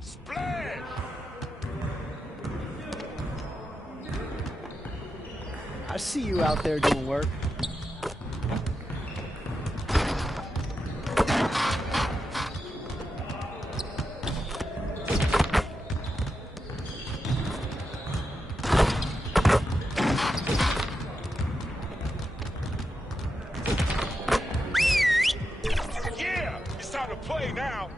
Splash! I see you out there doing work. Yeah, it's time to play now.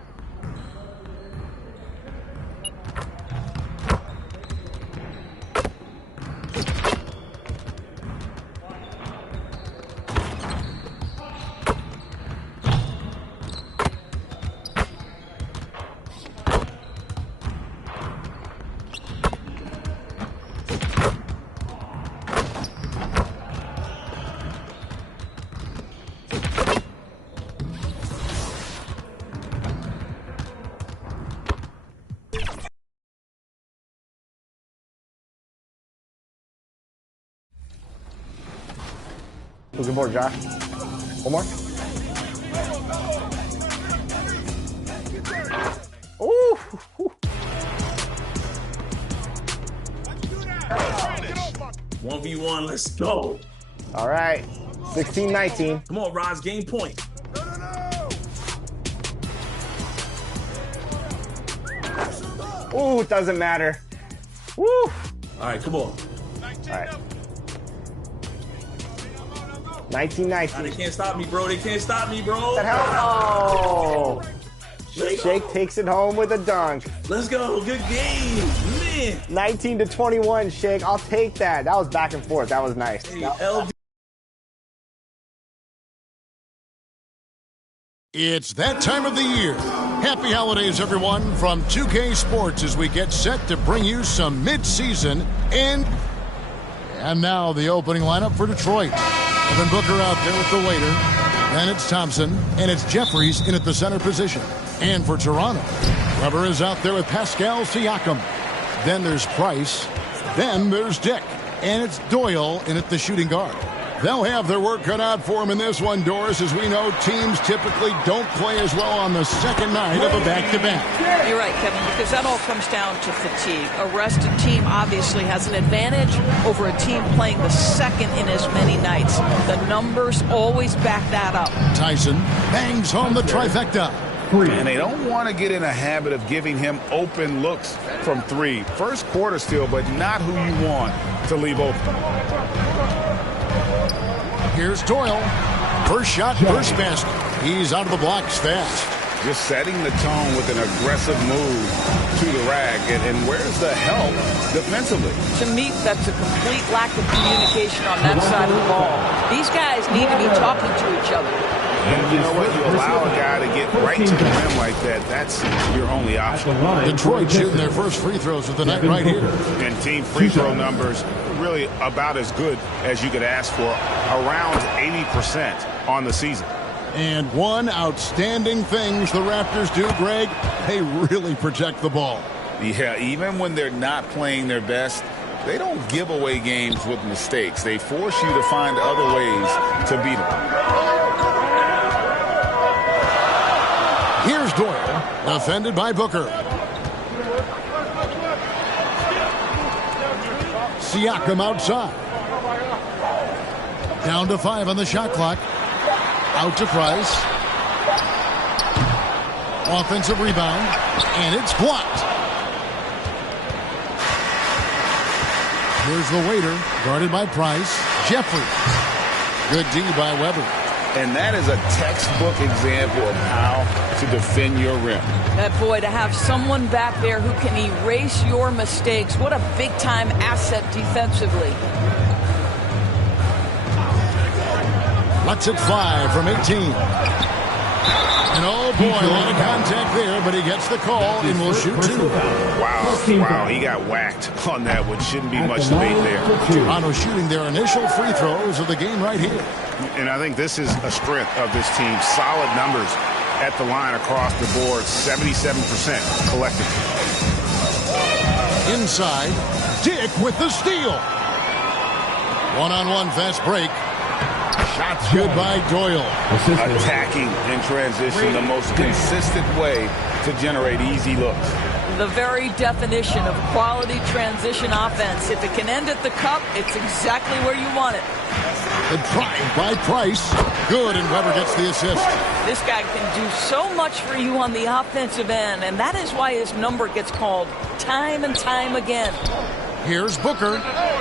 Good board, Josh. One more. Ooh. 1v1, let's go. All right. 16-19. Come on, Roz, game point. Ooh, it doesn't matter. Woo. All right, come on. All right. 19-19. They can't stop me, bro. They can't stop me, bro. Oh. Shake takes it home with a dunk. Let's go. Good game. Man. 19-21, Shake. I'll take that. That was back and forth. That was nice. Hey, LD. It's that time of the year. Happy holidays, everyone, from 2K Sports as we get set to bring you some mid-season and now the opening lineup for Detroit. Evan Booker out there with the waiter. Then it's Thompson, and it's Jeffries in at the center position. And for Toronto, Weber is out there with Pascal Siakam. Then there's Price. Then there's Dick. And it's Doyle in at the shooting guard. They'll have their work cut out for them in this one, Doris. As we know, teams typically don't play as well on the second night of a back-to-back. You're right, Kevin, because that all comes down to fatigue. A rested team obviously has an advantage over a team playing the second in as many nights. The numbers always back that up. Tyson bangs home the trifecta. And they don't want to get in a habit of giving him open looks from three. First quarter still, but not who you want to leave open. Here's Doyle. First shot, first basket. He's out of the blocks fast. Just setting the tone with an aggressive move to the rack. And where's the help defensively? To me, that's a complete lack of communication on that side of the ball. These guys need to be talking to each other. And you know what? You allow a guy to get right to the rim like that, that's your only option. Detroit shooting their first free throws of the night right here. And team free throw numbers really about as good as you could ask for, around 80% on the season. And one outstanding things the Raptors do, Greg, they really protect the ball. Yeah, even when they're not playing their best, they don't give away games with mistakes. They force you to find other ways to beat them. Here's Doyle, defended by Booker. Siakam outside. Down to 5 on the shot clock. Out to Price. Offensive rebound. And it's blocked. Here's the waiter, guarded by Price. Jeffries. Good D by Weber. And that is a textbook example of how to defend your rim. That boy, to have someone back there who can erase your mistakes, what a big-time asset defensively. Let's it fly from 18. And oh boy, a lot of contact there, but he gets the call and will shoot 2. Wow, he got whacked on that one. Shouldn't be much debate there. Toronto shooting their initial free throws of the game right here. And I think this is a strength of this team. Solid numbers at the line across the board, 77% collectively. Inside, Dick with the steal. One-on-one fast break. Shots good by Doyle. Attacking in transition, the most consistent way to generate easy looks. The very definition of quality transition offense. If it can end at the cup, it's exactly where you want it. The drive by Price. Good, and Weber gets the assist. This guy can do so much for you on the offensive end, and that is why his number gets called time and time again. Here's Booker.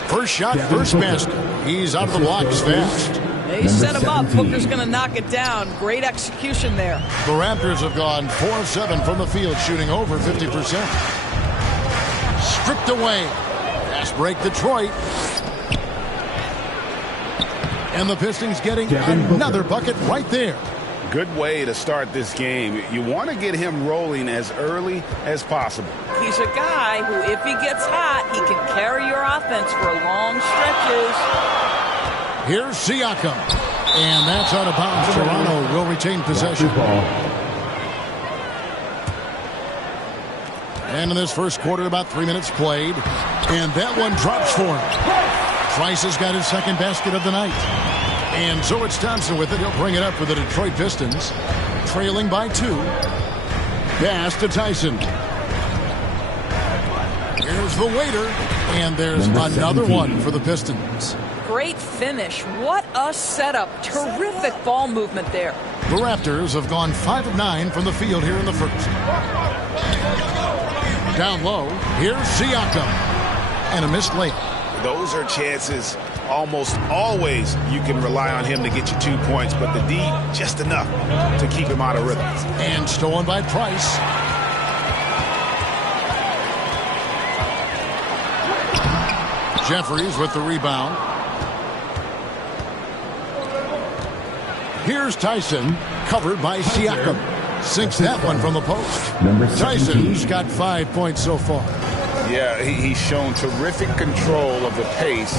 First shot, first basket. He's out of the blocks fast. They set him up. Booker's going to knock it down. Great execution there. The Raptors have gone 4 of 7 from the field, shooting over 50%. Stripped away. Fast break Detroit. And the Pistons getting another bucket right there. Good way to start this game. You want to get him rolling as early as possible. He's a guy who, if he gets hot, he can carry your offense for long stretches. Here's Siakam. And that's out of bounds. Toronto will retain possession. And in this first quarter, about 3 minutes played. And that one drops for him. Price has got his second basket of the night. And so it's Thompson with it. He'll bring it up for the Detroit Pistons. Trailing by 2. Pass to Tyson. Here's the waiter. And there's another one for the Pistons. Great finish. What a setup. Terrific ball movement there. The Raptors have gone 5 of 9 from the field here in the first. Down low. Here's Siakam. And a missed layup. Those are chances almost always you can rely on him to get you 2 points, but the D just enough to keep him out of rhythm. And stolen by Price. Jeffries with the rebound. Here's Tyson, covered by Siakam. Sinks that one from the post. Tyson's got 5 points so far. Yeah, he's shown terrific control of the pace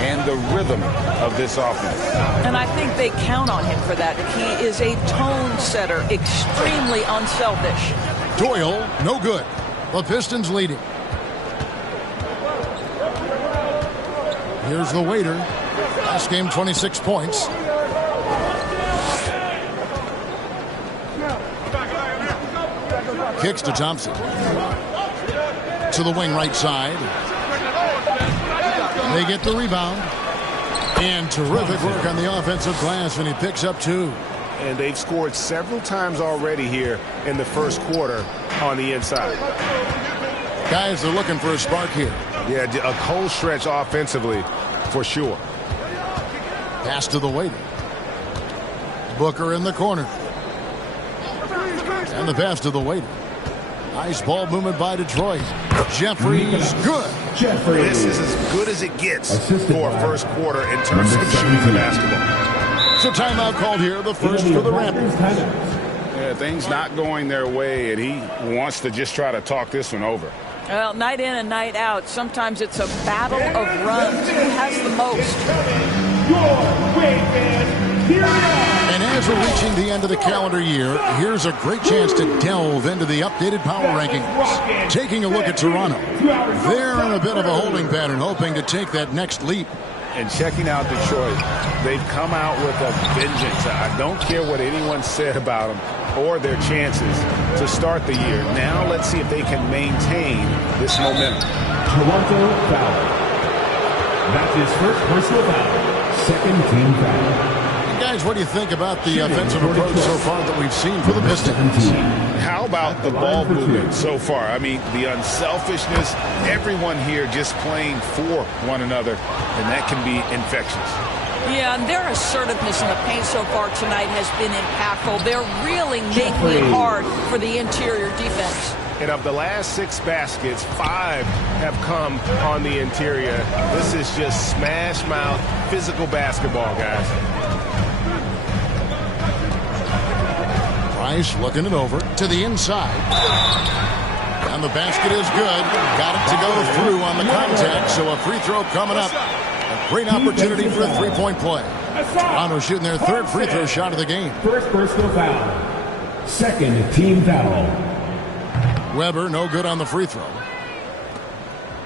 and the rhythm of this offense. And I think they count on him for that. He is a tone setter, extremely unselfish. Doyle, no good. The Pistons leading. Here's the waiter. Last game, 26 points. Kicks to Thompson. To the wing right side. They get the rebound. And terrific work on the offensive glass, and he picks up 2. And they've scored several times already here in the first quarter on the inside. Guys are looking for a spark here. Yeah, a cold stretch offensively for sure. Pass to the waiter. Booker in the corner. And the pass to the waiter. Nice ball movement by Detroit. Jeffries, good. This is as good as it gets for a first quarter in terms of shooting the basketball. So timeout called here, the first for the Raptors. Yeah, things not going their way, and he wants to just try to talk this one over. Well, night in and night out, sometimes it's a battle of runs. Who has the most? And as we're reaching the end of the calendar year, here's a great chance to delve into the updated power rankings. Taking a look at Toronto. They're in a bit of a holding pattern, hoping to take that next leap. And checking out Detroit, they've come out with a vengeance. I don't care what anyone said about them or their chances to start the year. Now let's see if they can maintain this momentum. Toronto foul. That's his first personal foul. Second team foul. Guys, what do you think about the offensive approach so far that we've seen for the Pistons? How about the ball movement so far? I mean, the unselfishness, everyone here just playing for one another, and that can be infectious. Yeah, and their assertiveness in the paint so far tonight has been impactful. They're really making it hard for the interior defense. And of the last 6 baskets, 5 have come on the interior. This is just smash mouth, physical basketball, guys. Price looking it over to the inside. And the basket is good. Got it to go through on the contact, so a free throw coming up. A great opportunity for a three-point play. Toronto shooting their 3rd free throw shot of the game. First personal foul. Second team foul. Weber, no good on the free throw.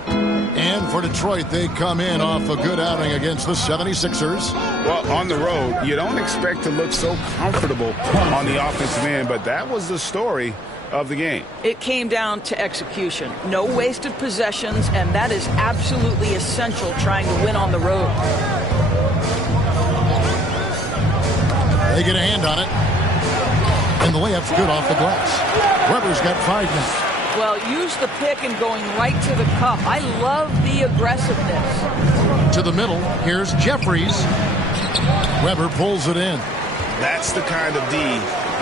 And for Detroit, they come in off a good outing against the 76ers. Well, on the road, you don't expect to look so comfortable on the offensive end, but that was the story of the game. It came down to execution. No wasted possessions, and that is absolutely essential trying to win on the road. They get a hand on it. And the layup's good off the glass. Weber's got 5 now. Well, use the pick and going right to the cup. I love the aggressiveness. To the middle, here's Jeffries. Weber pulls it in. That's the kind of D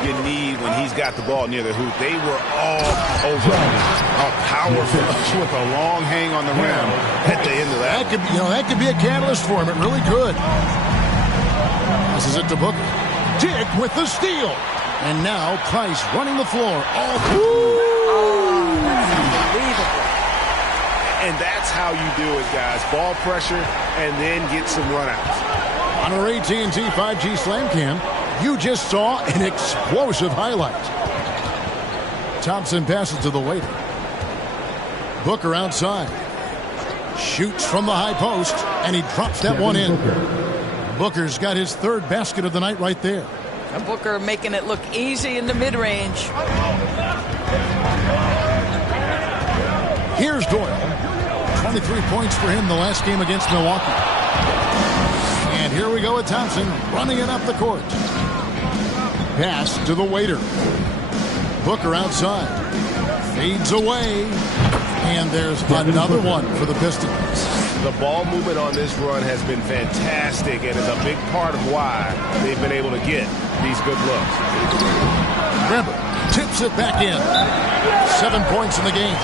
you need when he's got the ball near the hoop. They were all over a power flush with a long hang on the rim at the end of that. That could be a catalyst for him. It really could. This is it to Booker. Dick with the steal. And now Price running the floor. And that's how you do it, guys. Ball pressure and then get some runouts. On our AT&T 5G Slam Cam, you just saw an explosive highlight. Thompson passes to the waiter. Booker outside. Shoots from the high post, and he drops that one in. Booker's got his 3rd basket of the night right there. And Booker making it look easy in the mid-range. Here's Doyle. 23 points for him the last game against Milwaukee. And here we go with Thompson running it up the court. Pass to the waiter. Booker outside. Fades away. And there's another one for the Pistons. The ball movement on this run has been fantastic and is a big part of why they've been able to get these good looks. Weber tips it back in. 7 points in the game.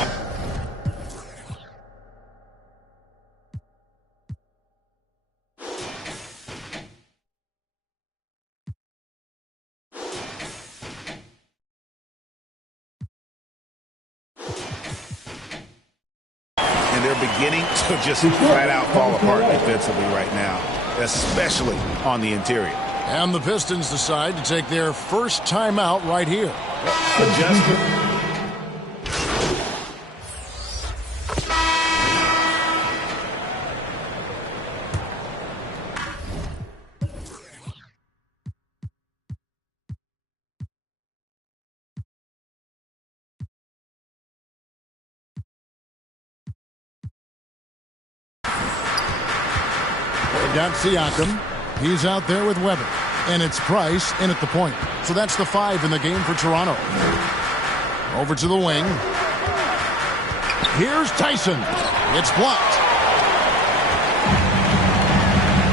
Beginning to just flat out fall apart defensively right now, especially on the interior. And the Pistons decide to take their first timeout right here. Adjustment. Got Siakam. He's out there with Weber. And it's Price in at the point. So that's the 5 in the game for Toronto. Over to the wing. Here's Tyson. It's blocked.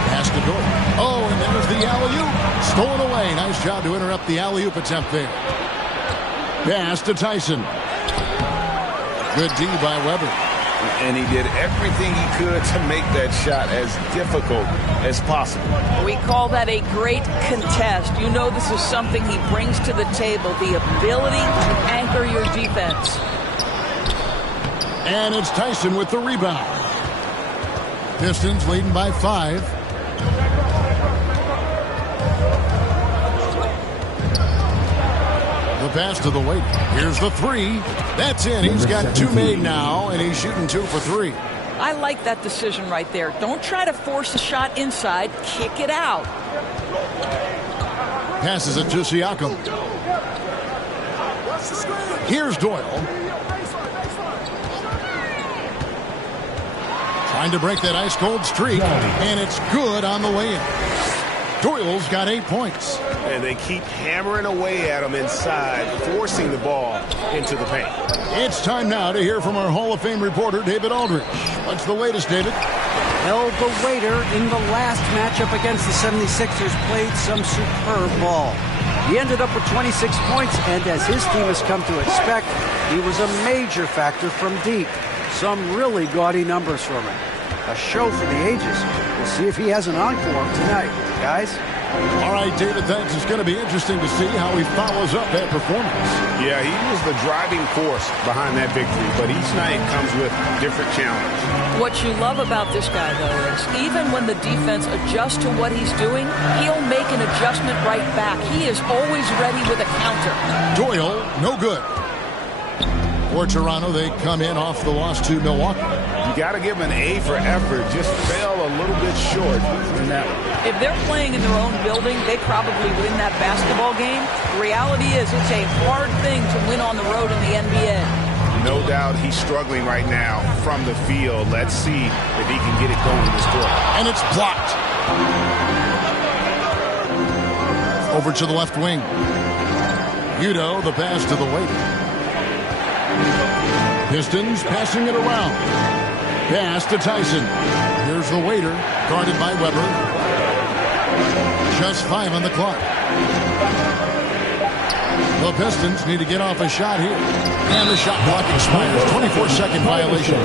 Pass to Dort. Oh, and there's the alley-oop. Stolen away. Nice job to interrupt the alley-oop attempt there. Pass to Tyson. Good D by Weber. And he did everything he could to make that shot as difficult as possible. We call that a great contest. You know this is something he brings to the table, the ability to anchor your defense. And it's Tyson with the rebound. Pistons leading by 5. The pass to the waiter. Here's the 3. That's in. He's got 2 made now, and he's shooting 2 for 3. I like that decision right there. Don't try to force a shot inside. Kick it out. Passes it to Siakam. Here's Doyle. Trying to break that ice-cold streak, and it's good on the way in. Doyle's got 8 points. And they keep hammering away at him inside, forcing the ball into the paint. It's time now to hear from our Hall of Fame reporter, David Aldridge. What's the latest, David? Well, the waiter in the last matchup against the 76ers played some superb ball. He ended up with 26 points, and as his team has come to expect, he was a major factor from deep. Some really gaudy numbers from him. A show for the ages. We'll see if he has an encore tonight, guys. All right, David, thanks. It's going to be interesting to see how he follows up that performance. Yeah, he was the driving force behind that victory, but each night comes with different challenges. What you love about this guy, though, is even when the defense adjusts to what he's doing, he'll make an adjustment right back. He is always ready with a counter. Doyle, no good. For Toronto, they come in off the loss to Milwaukee. You got to give him an A for effort. Just fell a little bit short in that one. If they're playing in their own building, they probably win that basketball game. The reality is it's a hard thing to win on the road in the NBA. No doubt he's struggling right now from the field. Let's see if he can get it going this quarter. And it's blocked. Over to the left wing. Udo, the pass to the waiter. Pistons passing it around. Pass to Tyson. Here's the waiter, guarded by Weber. Just 5 on the clock. The Pistons need to get off a shot here. And the shot clock expires. 24-second violation.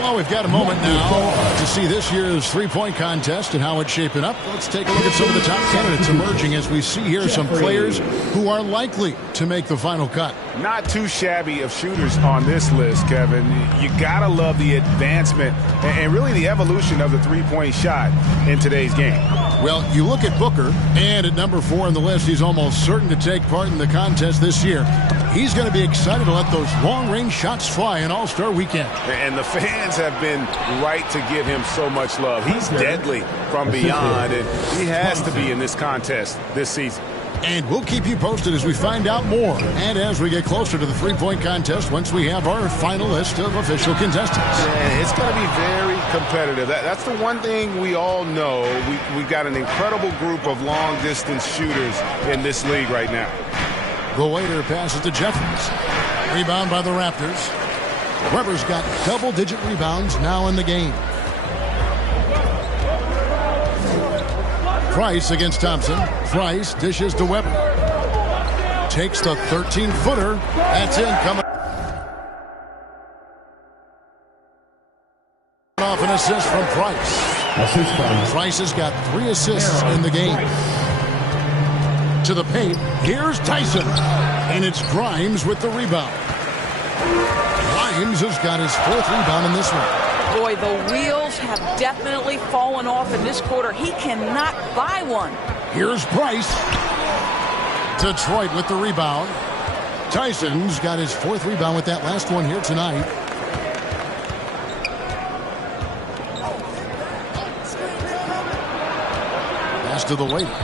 Well, we've got a moment now to see this year's three-point contest and how it's shaping up. Let's take a look at some of the top candidates emerging as we see here some players who are likely to make the final cut. Not too shabby of shooters on this list, Kevin. You got to love the advancement and really the evolution of the three-point shot in today's game. Well, you look at Booker, and at number 4 on the list, he's almost certain to take part in the contest this year. He's going to be excited to let those long-range shots fly in All-Star Weekend. And the fans have been right to give him so much love. He's deadly from beyond, and he has to be in this contest this season. And we'll keep you posted as we find out more and as we get closer to the three-point contest once we have our final list of official contestants. Yeah, it's going to be very competitive. That's the one thing we all know. We've got an incredible group of long-distance shooters in this league right now. The waiter passes to Jeffries. Rebound by the Raptors. Weber's got double-digit rebounds now in the game. Price against Thompson. Price dishes to Weber. Takes the 13-footer. That's in. Coming off an assist from Price. Price has got 3 assists in the game. To the paint. Here's Tyson. And it's Grimes with the rebound. Grimes has got his 4th rebound in this one. Boy, the wheels have definitely fallen off in this quarter. He cannot buy one. Here's Price. Detroit with the rebound. Tyson's got his 4th rebound with that last one here tonight. Pass to the waiter.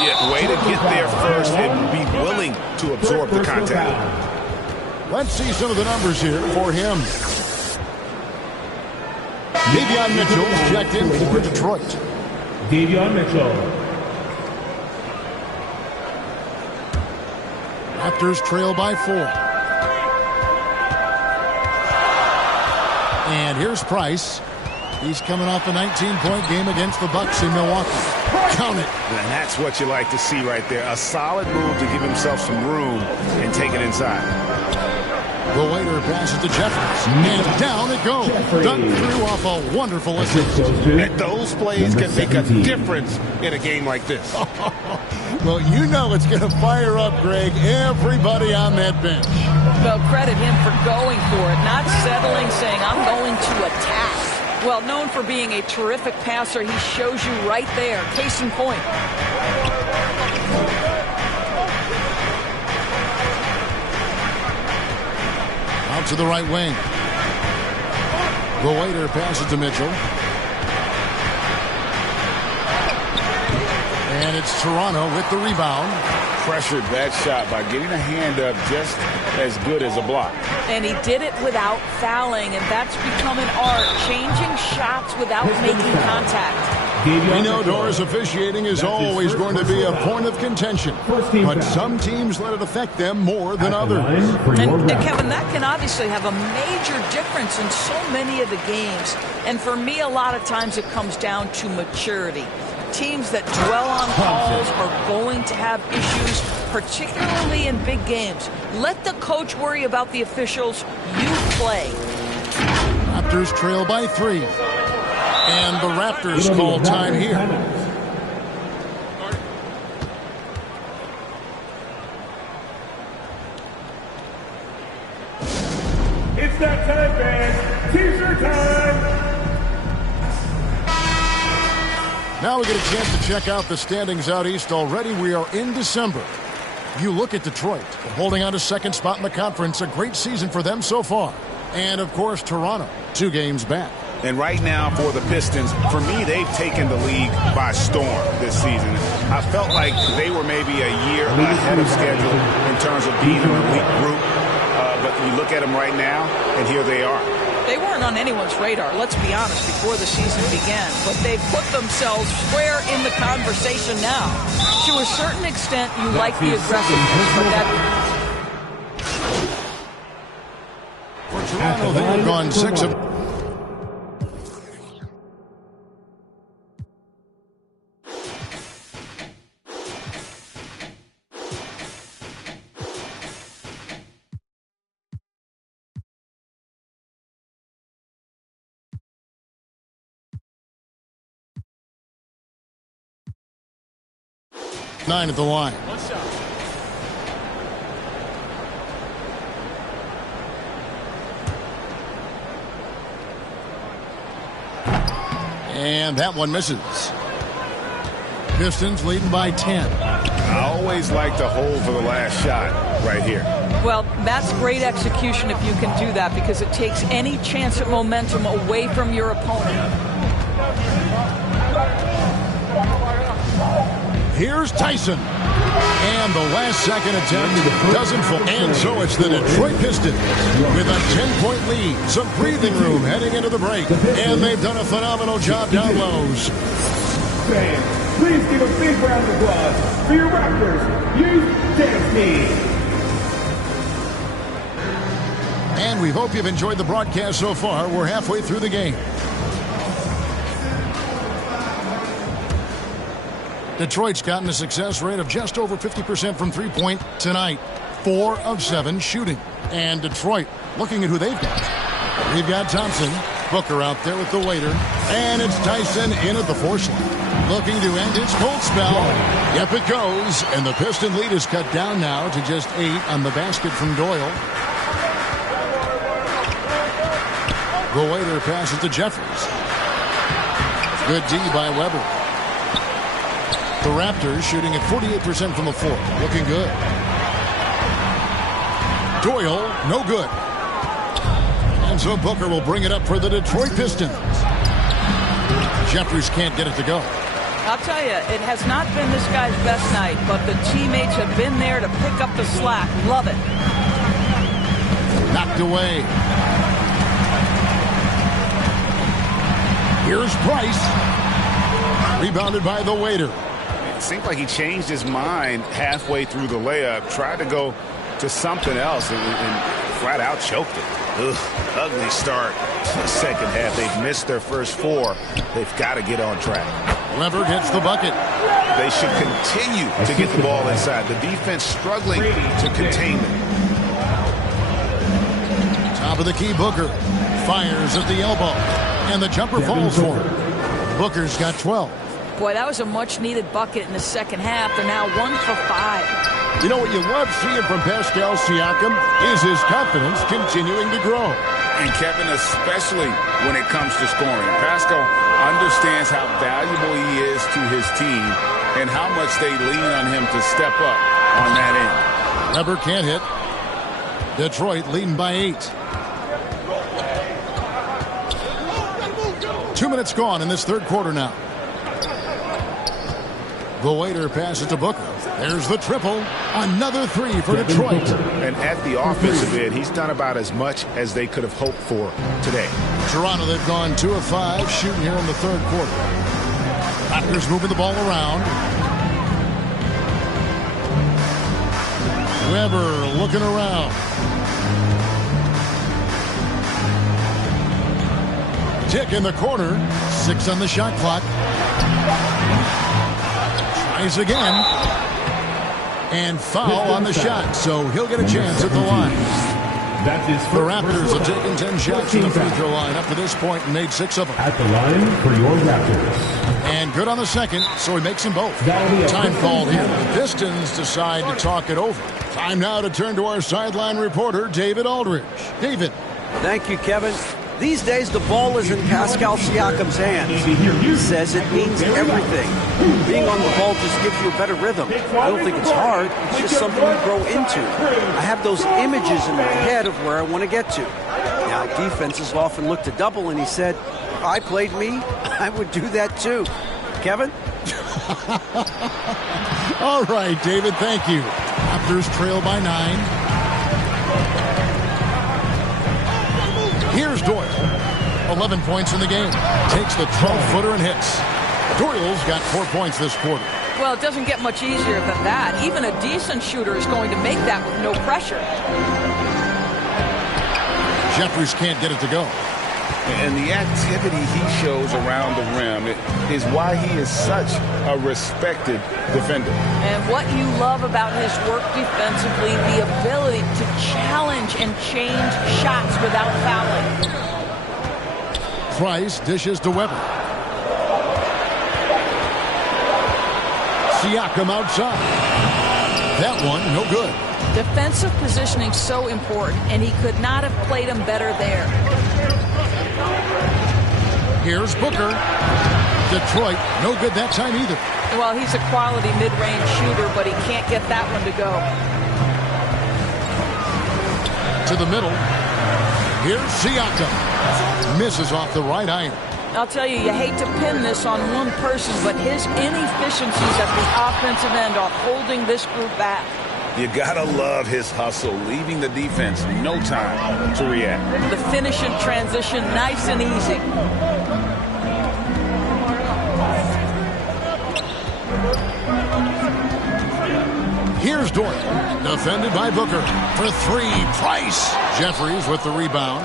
Yeah, way to get there first and be willing to absorb the contact. Let's see some of the numbers here for him. Davion Mitchell checked in for Detroit. Davion Mitchell. Raptors trail by 4. And here's Price. He's coming off a 19-point game against the Bucks in Milwaukee. Count it. And that's what you like to see right there. A solid move to give himself some room and take it inside. The waiter passes to Jeffries. And down it goes. Dunk through off a wonderful assist. And those plays can make a difference in a game like this. Well, you know it's going to fire up, Greg, everybody on that bench. Well, credit him for going for it, not settling, saying, I'm going to attack. Well, known for being a terrific passer, he shows you right there. Case in point. Out to the right wing. The waiter passes to Mitchell. And it's Toronto with the rebound. Pressured that shot by getting a hand up just as good as a block. And he did it without fouling, and that's become an art, changing shots without making contact. We know Doris officiating is always going to be a point of contention, but some teams let it affect them more than others. And Kevin, that can obviously have a major difference in so many of the games. And for me, a lot of times it comes down to maturity. Teams that dwell on calls are going to have issues, particularly in big games. Let the coach worry about the officials. You play. Raptors trail by 3. And the Raptors call time here. It's that time, fans. T-shirt time. Now we get a chance to check out the standings out east already. We are in December. You look at Detroit, holding on to second spot in the conference. A great season for them so far. And, of course, Toronto, 2 games back. And right now for the Pistons, for me, they've taken the league by storm this season. I felt like they were maybe a year ahead of schedule in terms of being an elite group. But you look at them right now, and here they are. They weren't on anyone's radar, let's be honest, before the season began. But they've put themselves square in the conversation now. To a certain extent, you like the aggressiveness, but that... For Toronto, they've gone 6 of... Nine at the line. And that one misses. Pistons leading by 10. I always like to hold for the last shot right here. Well, that's great execution if you can do that, because it takes any chance at momentum away from your opponent. Here's Tyson. And the last-second attempt doesn't fall. And so it's the Detroit Pistons with a 10-point lead. Some breathing room heading into the break. And they've done a phenomenal job down lows. Fans, please give a big round of applause for your Raptors Youth Dance Team. And we hope you've enjoyed the broadcast so far. We're halfway through the game. Detroit's gotten a success rate of just over 50% from three-point tonight. 4 of 7 shooting. And Detroit, looking at who they've got. We've got Thompson, Booker out there with the waiter. And it's Tyson in at the force line. Looking to end his cold spell. Yep, it goes. And the Piston lead is cut down now to just 8 on the basket from Doyle. The waiter passes to Jeffries. Good D by Weber. The Raptors shooting at 48% from the floor. Looking good. Doyle, no good. And so Booker will bring it up for the Detroit Pistons. Jeffries can't get it to go. I'll tell you, it has not been this guy's best night, but the teammates have been there to pick up the slack. Love it. Knocked away. Here's Price. Rebounded by the waiter. It seemed like he changed his mind halfway through the layup, tried to go to something else, and flat out choked it. Ugh, ugly start to the second half. They've missed their first 4. They've got to get on track. Weber gets the bucket. They should continue to get the ball inside. The defense struggling to contain them. Top of the key, Booker fires at the elbow, and the jumper falls for him. Booker's got 12. Boy, that was a much-needed bucket in the second half. They're now 1 for 5. You know what you love seeing from Pascal Siakam is his confidence continuing to grow. And Kevin, especially when it comes to scoring. Pascal understands how valuable he is to his team and how much they lean on him to step up on that end. Weber can't hit. Detroit leading by 8. 2 minutes gone in this third quarter now. The waiter passes to Booker. There's the triple. Another 3 for Detroit. And at the offensive end, he's done about as much as they could have hoped for today. Toronto, they've gone 2 of 5 shooting here in the third quarter. Raptors moving the ball around. Weber looking around. Tick in the corner. 6 on the shot clock. Tries again. And foul on the shot, so he'll get a chance at the line. The Raptors have taken 10 shots from the free throw line up to this point and made 6 of them. At the line for your Raptors. And good on the second, so he makes them both. Time called here. The Pistons decide to talk it over. Time now to turn to our sideline reporter, David Aldridge. David. Thank you, Kevin. These days, the ball is in Pascal Siakam's hands. He says it means everything. Being on the ball just gives you a better rhythm. I don't think it's hard. It's just something you grow into. I have those images in my head of where I want to get to. Now, defenses often look to double, and he said, if I played me, I would do that too. Kevin? All right, David, thank you. Raptors trail by 9. Here's Doyle. 11 points in the game. Takes the 12-footer and hits. Doyle's got 4 points this quarter. Well, it doesn't get much easier than that. Even a decent shooter is going to make that with no pressure. Jeffries can't get it to go. And the activity he shows around the rim is why he is such a respected defender. And what you love about his work defensively, the ability to challenge and change shots without fouling. Price dishes to Weber. Siakam outside. That one, no good. Defensive positioning so important, and he could not have played him better there. Here's Booker. Detroit, no good that time either. Well, he's a quality mid-range shooter, but he can't get that one to go. To the middle. Here's Siakam. Misses off the right iron. I'll tell you, you hate to pin this on one person, but his inefficiencies at the offensive end are holding this group back. You gotta love his hustle, leaving the defense no time to react. The finish in transition, nice and easy. Here's Doyle, defended by Booker. For 3, Price. Jeffries with the rebound.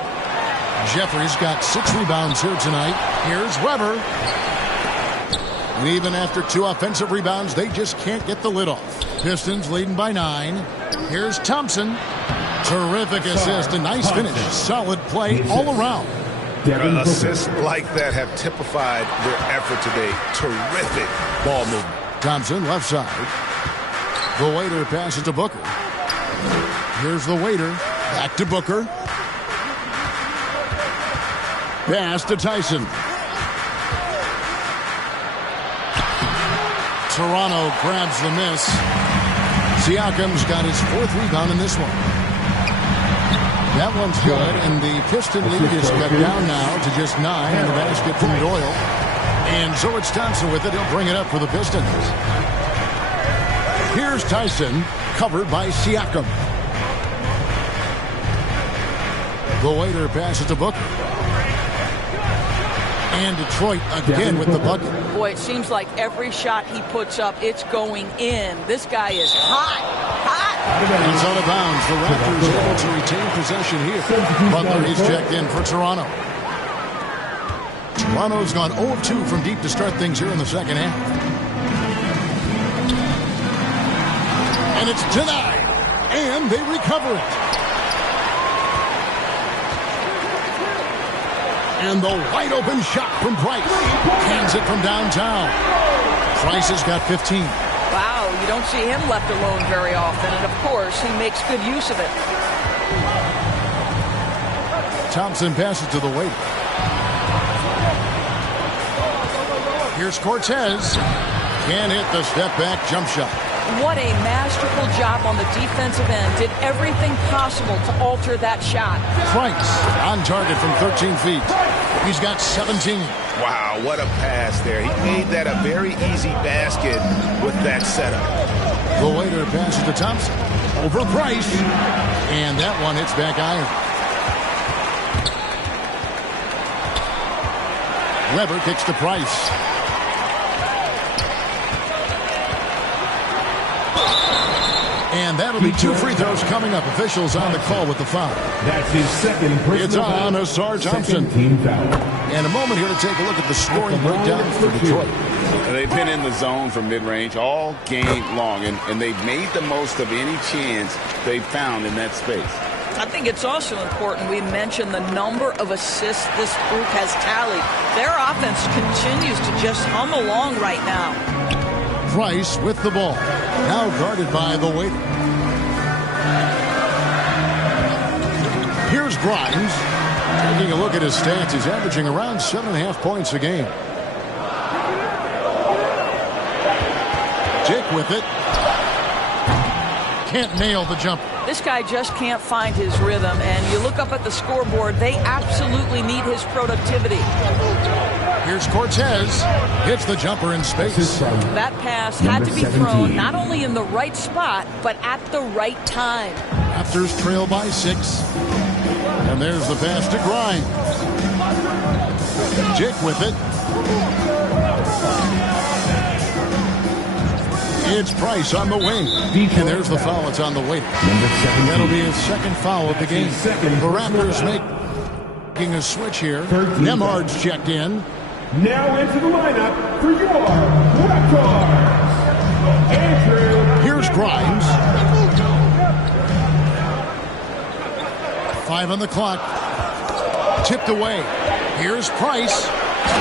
Jeffries got 6 rebounds here tonight. Here's Weber. And even after 2 offensive rebounds, they just can't get the lid off. Pistons leading by 9. Here's Thompson. Terrific assist. A nice finish. Solid play all around. Assists like that have typified their effort today. Terrific ball movement. Thompson left side. The waiter passes to Booker. Here's the waiter. Back to Booker. Pass to Tyson. Toronto grabs the miss. Siakam's got his 4th rebound in this one. That one's good, and the Piston lead is cut down now to just 9 in the basket from Doyle. And so it's Thompson with it. He'll bring it up for the Pistons. Here's Tyson, covered by Siakam. The waiter passes to Booker. And Detroit again with the bucket. Boy, it seems like every shot he puts up, it's going in. This guy is hot, hot. It's out of bounds. The Raptors able to retain possession here. Butler is checked in for Toronto. Toronto's gone 0 of 2 from deep to start things here in the second half. And it's denied. And they recover it. And the wide open shot from Price. Hands it from downtown. Price has got 15. Wow, you don't see him left alone very often. And, of course, he makes good use of it. Thompson passes to the waiter. Here's Cortez. Can't hit the step-back jump shot. What a masterful job on the defensive end. Did everything possible to alter that shot. Price on target from 13 feet. He's got 17. Wow, what a pass there. He made that a very easy basket with that setup. The waiter passes to Thompson. Over Price. And that one hits back iron. Weber kicks to Price. And that'll be 2 free throws coming up. Officials on the call with the foul. That's his second personal It's on Asar Thompson. team foul. And a moment here to take a look at the scoring breakdown for Detroit. They've been in the zone from mid-range all game long, and they've made the most of any chance they've found in that space. I think it's also important we mention the number of assists this group has tallied. Their offense continues to just hum along right now. Price with the ball. Now guarded by the waiter. Here's Grimes. Taking a look at his stats, he's averaging around 7.5 points a game. Jake with it. Can't nail the jumper. This guy just can't find his rhythm, and you look up at the scoreboard, they absolutely need his productivity. Here's Cortez. Hits the jumper in space. That pass had to be thrown not only in the right spot, but at the right time. Raptors trail by 6. And there's the pass to Grimes. Jake with it. It's Price on the wing. And there's the foul. It's on the way. That'll be his second foul of the game. The Raptors making a switch here. Nemhard's checked in. Now into the lineup for your Raptors, Andrew. Here's Grimes. 5 on the clock. Tipped away. Here's Price.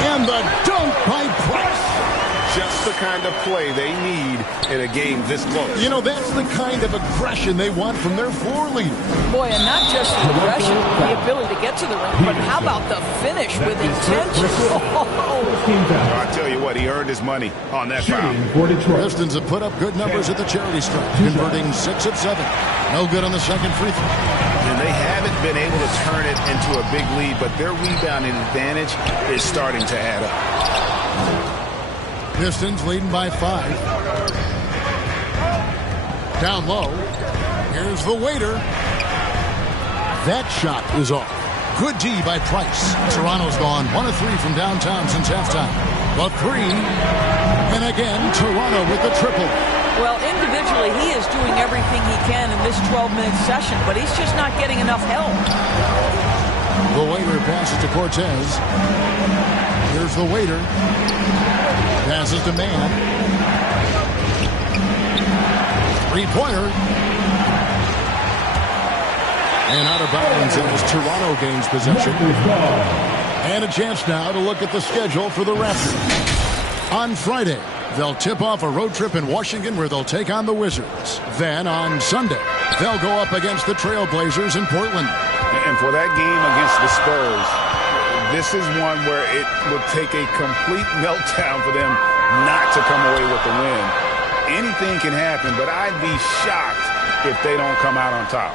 And the dunk by Price. Just the kind of play they need in a game this close. You know, that's the kind of aggression they want from their floor leader. Boy, and not just the aggression, the ability to get to the rim, but how about the finish with intention? I tell you what, he earned his money on that foul. Pistons have put up good numbers at the charity stripe, converting 6 of 7. No good on the second free throw. And they haven't been able to turn it into a big lead, but their rebounding advantage is starting to add up. Pistons leading by 5. Down low. Here's the waiter. That shot is off. Good D by Price. Toronto's gone 1 of 3 from downtown since halftime. The 3. And again, Toronto with the triple. Well, individually, he is doing everything he can in this 12-minute session, but he's just not getting enough help. The waiter passes to Cortez. Here's the waiter. Passes to man. 3-pointer. And out of bounds as Toronto gains possession. And a chance now to look at the schedule for the Raptors. On Friday, they'll tip off a road trip in Washington where they'll take on the Wizards. Then on Sunday, they'll go up against the Trailblazers in Portland. And for that game against the Spurs, this is one where it would take a complete meltdown for them not to come away with the win. Anything can happen, but I'd be shocked if they don't come out on top.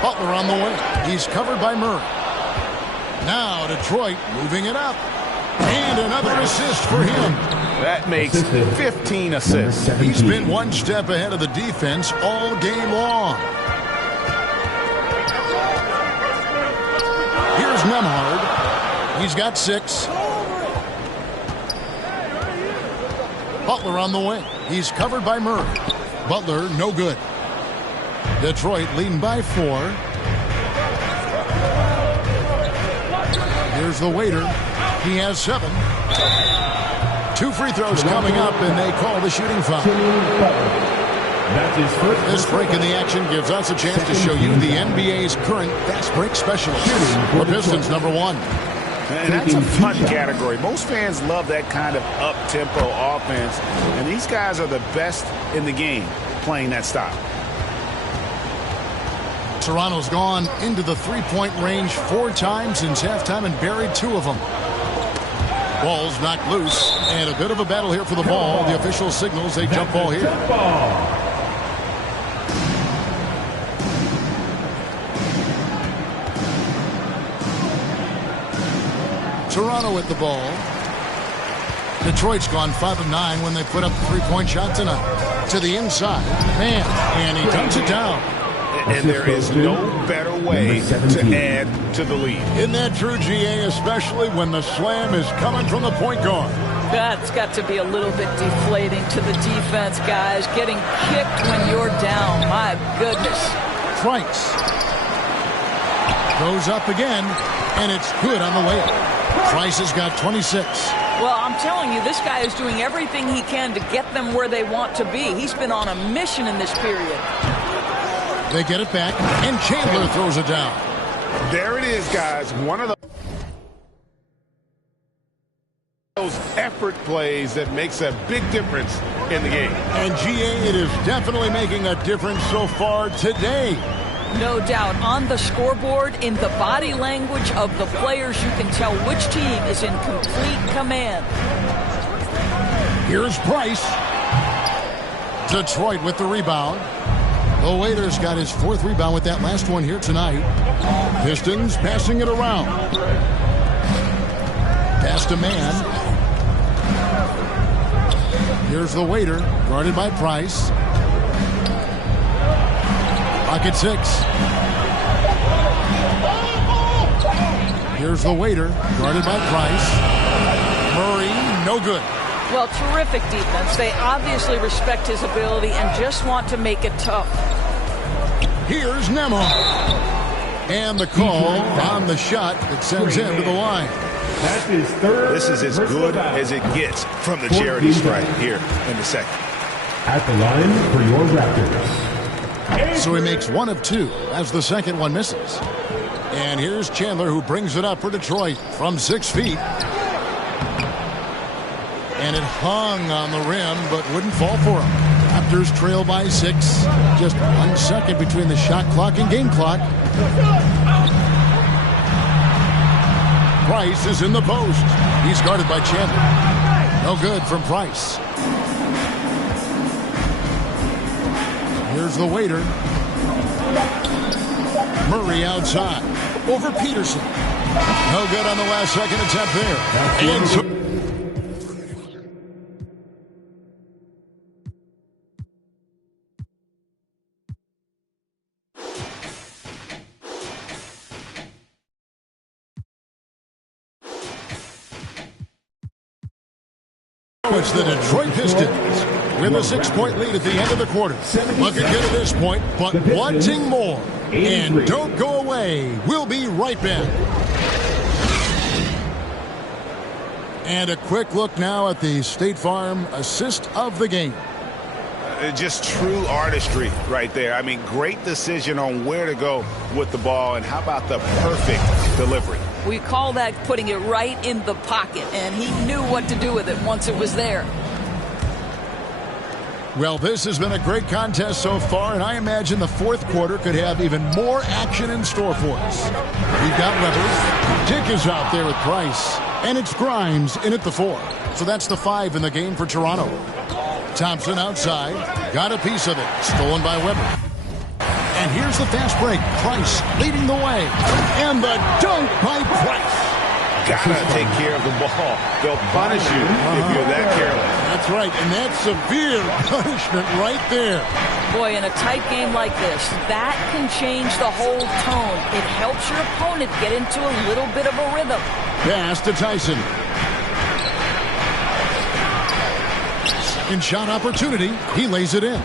Butler on the way. He's covered by Murray. Now Detroit moving it up. And another assist for him. That makes 15 assists. He's been one step ahead of the defense all game long. Here's Nemhard. He's got 6. Butler on the wing. He's covered by Murray. Butler, no good. Detroit leading by 4. Here's the waiter. He has 7. 2 free throws coming up, and they call the shooting foul. This break in the action gives us a chance to show you the NBA's current fast break specialist. The Pistons, number 1. And that's a fun category. Most fans love that kind of up-tempo offense, and these guys are the best in the game playing that style. Toronto's gone into the three-point range 4 times since halftime and buried 2 of them. Ball's knocked loose, and a bit of a battle here for the ball. The official signals a jump ball here. Toronto with the ball. Detroit's gone 5 of 9 when they put up the three-point shot tonight. To the inside, man, and he dunks it down. And there is no better way to add to the lead. Isn't that true, GA, especially when the slam is coming from the point guard? That's got to be a little bit deflating to the defense, guys. Getting kicked when you're down. My goodness. Price goes up again, and it's good on the way up. Price has got 26. Well, I'm telling you, this guy is doing everything he can to get them where they want to be. He's been on a mission in this period. They get it back, and Chandler throws it down. There it is, guys. One of those effort plays that makes a big difference in the game. And GA, it is definitely making a difference so far today. No doubt. On the scoreboard, in the body language of the players, you can tell which team is in complete command. Here's Price. Detroit with the rebound. The Waiters got his 4th rebound with that last one here tonight. Pistons passing it around. Pass to man. Here's the Waiter, guarded by Price. Pocket 6. Here's the Waiter, guarded by Price. Murray, no good. Well, terrific defense. They obviously respect his ability and just want to make it tough. Here's Nembhard. And the call on the shot that sends him to the line. That's his 3rd. This is as good as it gets from the charity stripe here in the second. At the line for your Raptors. So he makes 1 of 2 as the second one misses. And here's Chandler, who brings it up for Detroit from 6 feet. And it hung on the rim, but wouldn't fall for him. Raptors trail by 6. Just 1 second between the shot clock and game clock. Price is in the post. He's guarded by Chandler. No good from Price. Here's the Waiter. Murray outside. Over Peterson. No good on the last second attempt there. And so it's the Detroit Pistons with a 6-point lead at the end of the quarter. Looking good at this point, but wanting more. And don't go away. We'll be right back. And a quick look now at the State Farm assist of the game. Just true artistry right there. I mean, great decision on where to go with the ball, and how about the perfect delivery? We call that putting it right in the pocket, and he knew what to do with it once it was there. Well, this has been a great contest so far, and I imagine the 4th quarter could have even more action in store for us. We've got Weber. Dick is out there with Price, and it's Grimes in at the 4. So that's the 5 in the game for Toronto. Thompson outside, got a piece of it, stolen by Weber. And here's the fast break. Price leading the way. And the dunk by Price. Gotta take care of the ball. They'll punish you if you're that careless. That's right, and that's severe punishment right there. Boy, in a tight game like this, that can change the whole tone. It helps your opponent get into a little bit of a rhythm. Pass to Tyson. Second shot opportunity. He lays it in.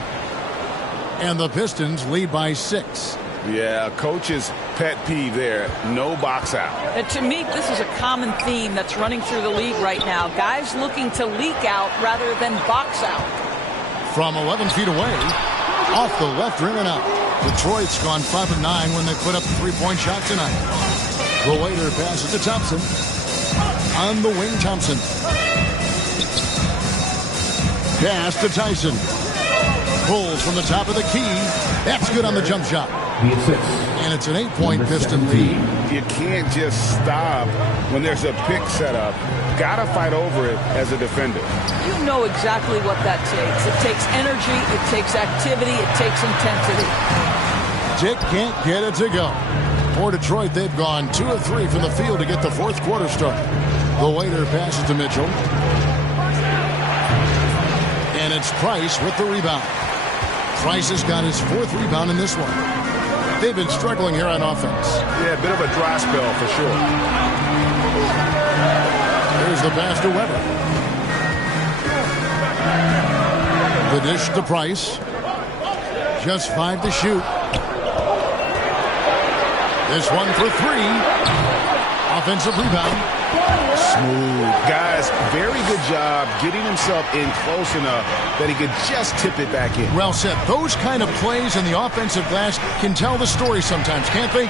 And the Pistons lead by 6. Yeah, coach's pet peeve there. No box out. And to me, this is a common theme that's running through the league right now. Guys looking to leak out rather than box out. From 11 feet away, off the left rim and out. Detroit's gone 5 of 9 when they put up a 3-point shot tonight. The Waiter passes to Thompson. On the wing, Thompson. Pass to Tyson. Pulls from the top of the key. That's good on the jump shot. The assist. And it's an 8-point Piston lead. You can't just stop when there's a pick set up. Gotta fight over it as a defender. You know exactly what that takes. It takes energy, it takes activity, it takes intensity. Dick can't get it to go. For Detroit, they've gone 2 of 3 from the field to get the 4th quarter started. The Waiter passes to Mitchell. And it's Price with the rebound. Price has got his 4th rebound in this one. They've been struggling here on offense. Yeah, a bit of a dry spell for sure. Here's the pass to Weber. The dish to Price. Just 5 to shoot. This one for 3. Offensive rebound. Smooth. Guys, very good job getting himself in close enough that he could just tip it back in. Well said. Those kind of plays in the offensive glass can tell the story sometimes, can't they?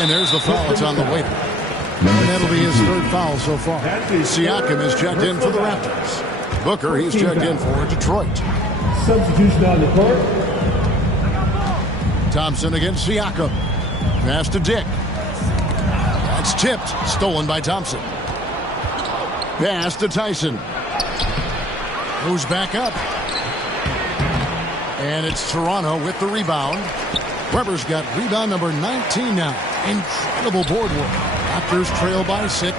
And there's the foul. It's on the Waiter. And that'll be his 3rd foul so far. Siakam is checked in for the Raptors. Booker, he's checked in for Detroit. Substitution on the court. Thompson against Siakam. Pass to Dick. That's tipped. Stolen by Thompson. Pass to Tyson. Moves back up. And it's Toronto with the rebound. Weber's got rebound number 19 now. Incredible board work. Raptors trail by 6.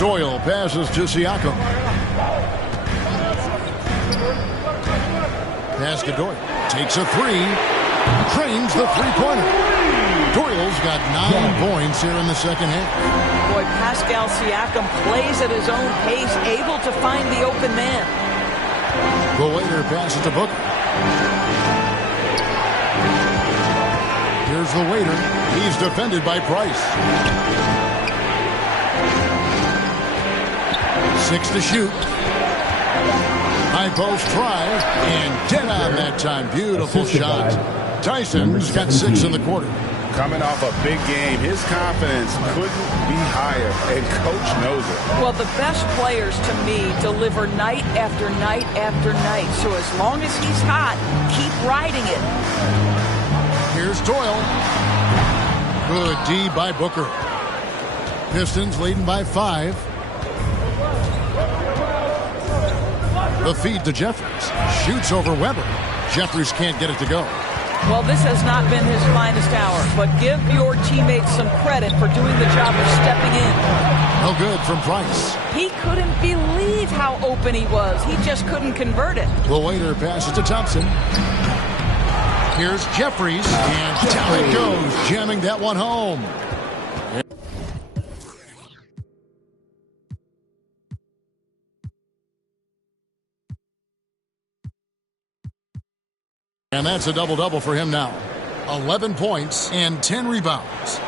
Doyle passes to Siakam. Pass to Doyle. Takes a 3. Drains the three-pointer. Doyle's got 9 points here in the second half. Boy, Pascal Siakam plays at his own pace, able to find the open man. The waiter passes to Booker. Here's the waiter. He's defended by Price. 6 to shoot. High post try. And dead on that time. Beautiful shot. Tyson's got 6 in the quarter. Coming off a big game, his confidence couldn't be higher, and Coach knows it. Well, the best players, to me, deliver night after night after night. So as long as he's hot, keep riding it. Here's Doyle. Good D by Booker. Pistons leading by 5. The feed to Jeffries. Shoots over Weber. Jeffries can't get it to go. Well, this has not been his finest hour, but give your teammates some credit for doing the job of stepping in. No good from Price. He couldn't believe how open he was. He just couldn't convert it. The waiter passes to Thompson. Here's Jeffries, and down it goes, jamming that one home. And that's a double-double for him now. 11 points and 10 rebounds.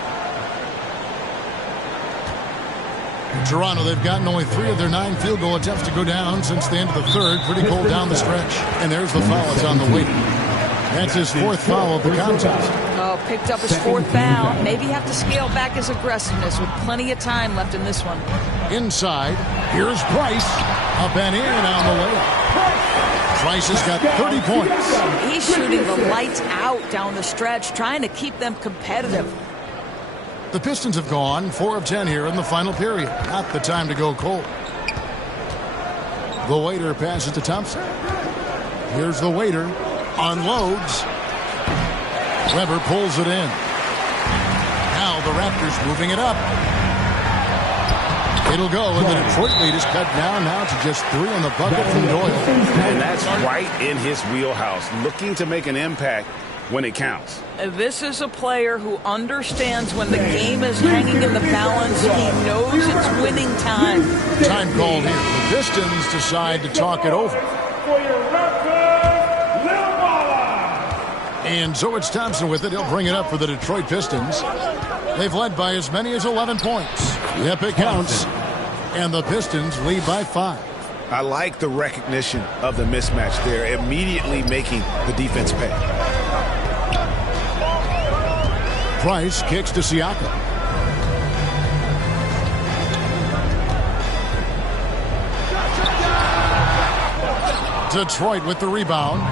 In Toronto, they've gotten only 3 of their 9 field goal attempts to go down since the end of the third. Pretty cold down the stretch. And there's the foul. It's on the way. That's his 4th foul of the contest. Oh, picked up his 4th foul. Maybe have to scale back his aggressiveness with plenty of time left in this one. Inside, here's Price. Up and in on the layup. Price has got 30 points. He's shooting the lights out down the stretch, trying to keep them competitive. The Pistons have gone 4 of 10 here in the final period. Not the time to go cold. The waiter passes to Thompson. Here's the waiter. Unloads. Weber pulls it in. Now the Raptors moving it up. It'll go, and the Detroit lead is cut down now to just 3 on the bucket from Doyle. And that's right in his wheelhouse, looking to make an impact when it counts. This is a player who understands when the game is hanging in the balance. He knows it's winning time. Time called here. The Pistons decide to talk it over. And so it's Thompson with it. He'll bring it up for the Detroit Pistons. They've led by as many as 11 points. Yep, it counts. And the Pistons lead by 5. I like the recognition of the mismatch there, immediately making the defense pay. Price kicks to Siakam. Detroit with the rebound.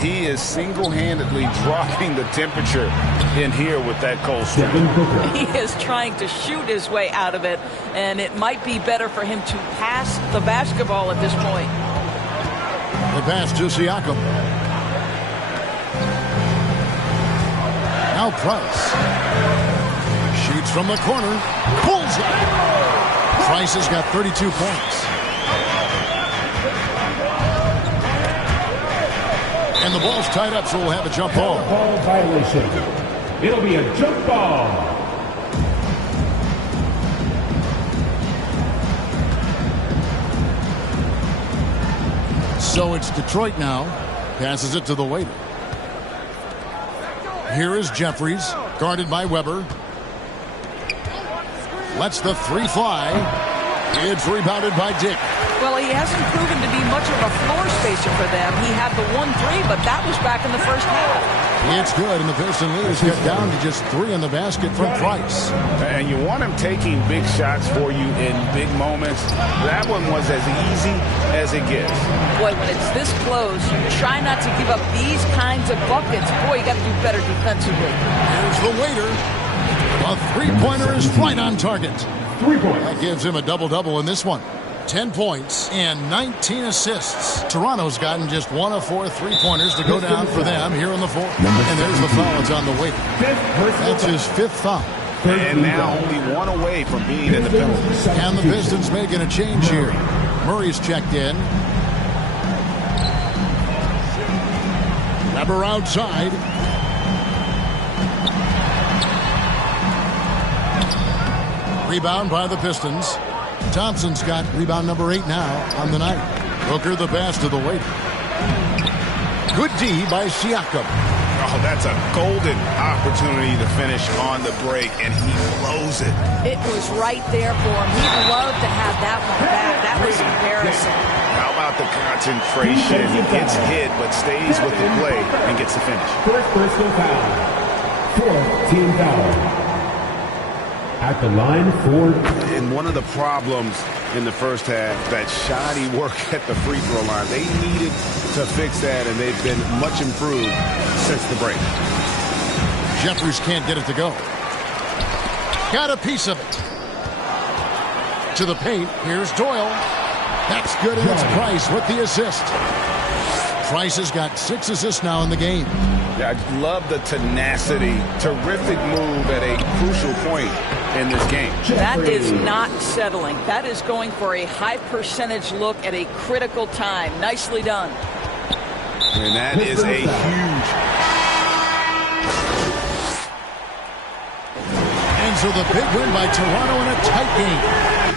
He is single-handedly dropping the temperature in here with that cold streak. He is trying to shoot his way out of it, and it might be better for him to pass the basketball at this point. The pass to Siakam. Now Price. Shoots from the corner. Pulls it. Price has got 32 points. And the ball's tied up, so we'll have a jump ball. Ball violation. It'll be a jump ball. So it's Detroit now. Passes it to the waiter. Here is Jeffries, guarded by Weber. Lets the 3 fly. It's rebounded by Dick. Well, he hasn't proven to be much of a floor spacer for them. He had the 1-3, but that was back in the first half. It's good, and the Piston lead is cut down to just 3 in the basket from Price. And you want him taking big shots for you in big moments. That one was as easy as it gets. Boy, when it's this close, you try not to give up these kinds of buckets. Boy, you got to do better defensively. Here's the waiter. A three-pointer is right on target. 3 points. That gives him a double-double in this one. 10 points and 19 assists. Toronto's gotten just 1 of 4 three-pointers to go down for them here in the fourth. And there's the foul. It's on the waiter. That's his 5th foul. And now only 1 away from being in the penalty. And the Pistons making a change here. Murray's checked in. Weber outside. Rebound by the Pistons. Thompson's got rebound number 8 now on the night. Booker the pass to the waiter. Good D by Siakam. Oh, that's a golden opportunity to finish on the break, and he blows it. It was right there for him. He'd love to have that one back. That was embarrassing. How about the concentration? He gets hit, but stays with the play and gets the finish. First personal foul. 4th team foul. At the line for... And one of the problems in the first half, that shoddy work at the free throw line. They needed to fix that, and they've been much improved since the break. Jeffries can't get it to go. Got a piece of it. To the paint. Here's Doyle. That's good, and it's Price with the assist. Price has got 6 assists now in the game. Yeah, I love the tenacity. Terrific move at a crucial point in this game. That is not settling. That is going for a high percentage look at a critical time. Nicely done. And that is a huge... And so the big win by Toronto in a tight game.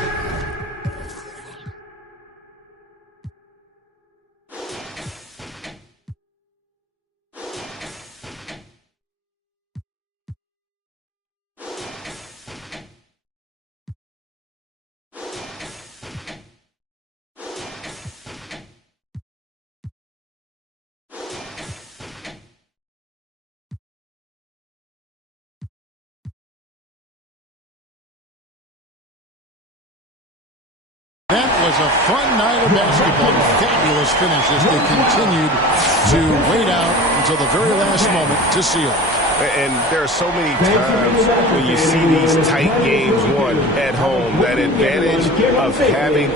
That was a fun night of basketball. Fabulous finish as they continued to wait out until the very last moment to seal. And there are so many times when you see these tight games won at home, that advantage of having...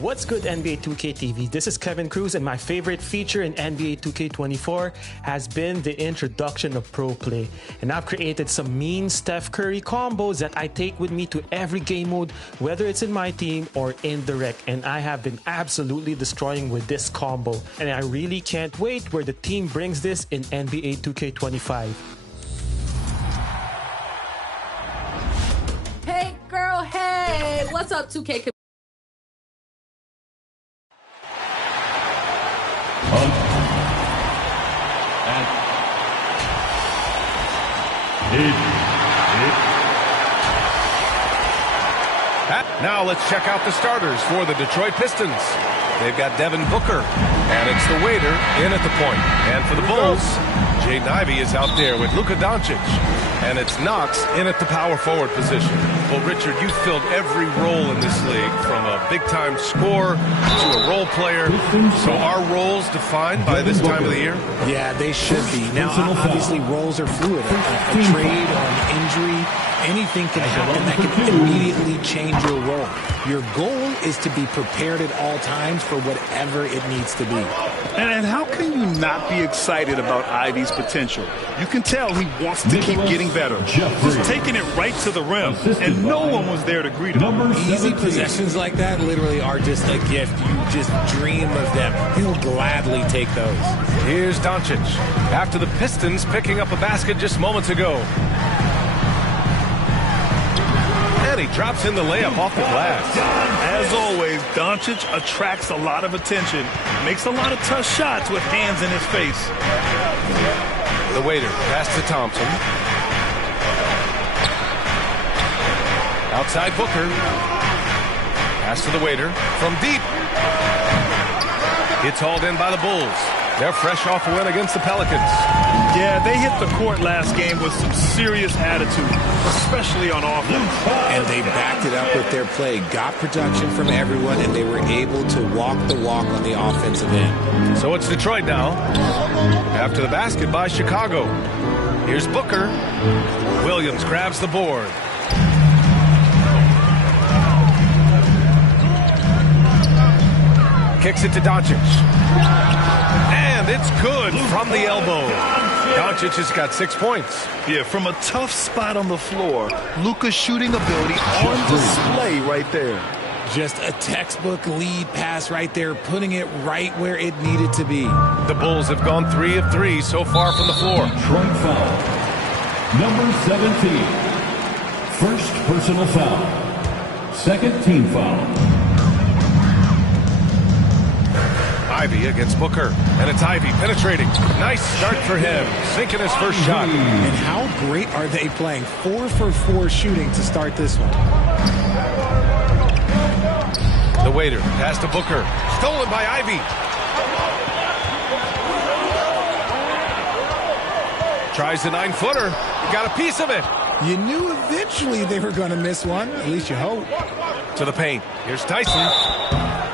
What's good, NBA 2K TV? This is Kevin Cruz, and my favorite feature in NBA 2K24 has been the introduction of Pro Play. And I've created some mean Steph Curry combos that I take with me to every game mode, whether it's in my team or in the rec. And I have been absolutely destroying with this combo. And I really can't wait where the team brings this in NBA 2K25. Hey girl, hey! What's up, 2K? Now let's check out the starters for the Detroit Pistons. They've got Devin Booker, and it's the waiter in at the point. And for the Bulls, Jaden Ivey is out there with Luka Doncic, and it's Knox in at the power forward position. Well, Richard, you've filled every role in this league, from a big-time scorer to a role player. So are roles defined by this time of the year? Yeah, they should be. Now, obviously, roles are fluid. A trade or an injury anything can happen that can immediately change your role. Your goal is to be prepared at all times for whatever it needs to be. And how can you not be excited about Ivy's potential? You can tell he wants to keep getting better. Just taking it right to the rim, and no one was there to greet him. Easy possessions like that literally are just a gift. You just dream of them. He'll gladly take those. Here's Doncic after the Pistons picking up a basket just moments ago. And he drops in the layup off the glass. As always, Doncic attracts a lot of attention, makes a lot of tough shots with hands in his face. The waiter pass to Thompson. Outside Booker. Pass to the waiter from deep. It's hauled in by the Bulls. They're fresh off a win against the Pelicans. Yeah, they hit the court last game with some serious attitude, especially on offense. And they backed it up with their play, got production from everyone, and they were able to walk the walk on the offensive end. So it's Detroit now. After the basket by Chicago. Here's Booker. Williams grabs the board. Kicks it to Doncic. And it's good from the elbow. Doncic has got 6 points. Yeah, from a tough spot on the floor, Luka's shooting ability on display right there. Just a textbook lead pass right there, putting it right where it needed to be. The Bulls have gone 3 of 3 so far from the floor. Detroit foul. Number 17. First personal foul. Second team foul. Ivy against Booker, and it's Ivy penetrating. Nice start for him, sinking his first shot. And how great are they playing? 4 for 4 shooting to start this one. The waiter, pass to Booker, stolen by Ivy. Tries the 9-footer, got a piece of it. You knew eventually they were going to miss one, at least you hope. To the paint, here's Tyson.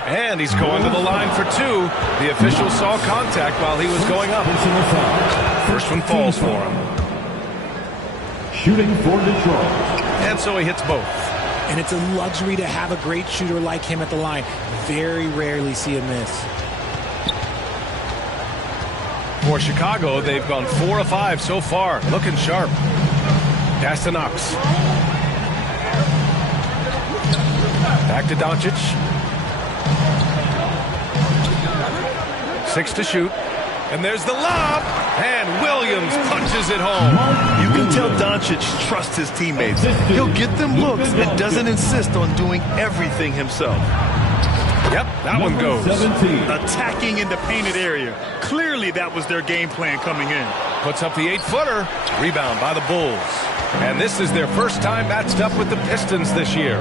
And he's going to the line for 2. The official saw contact while he was going up. First one falls for him. Shooting for Detroit. And so he hits both. And it's a luxury to have a great shooter like him at the line. Very rarely see a miss. For Chicago, they've gone 4 of 5 so far. Looking sharp. Pass to Knox. Back to Doncic. 6 to shoot. And there's the lob. And Williams punches it home. You can tell Doncic trusts his teammates. He'll get them looks and doesn't insist on doing everything himself. Yep, that one goes. 17. Attacking in the painted area. Clearly that was their game plan coming in. Puts up the 8-footer. Rebound by the Bulls. And this is their first time matched up with the Pistons this year.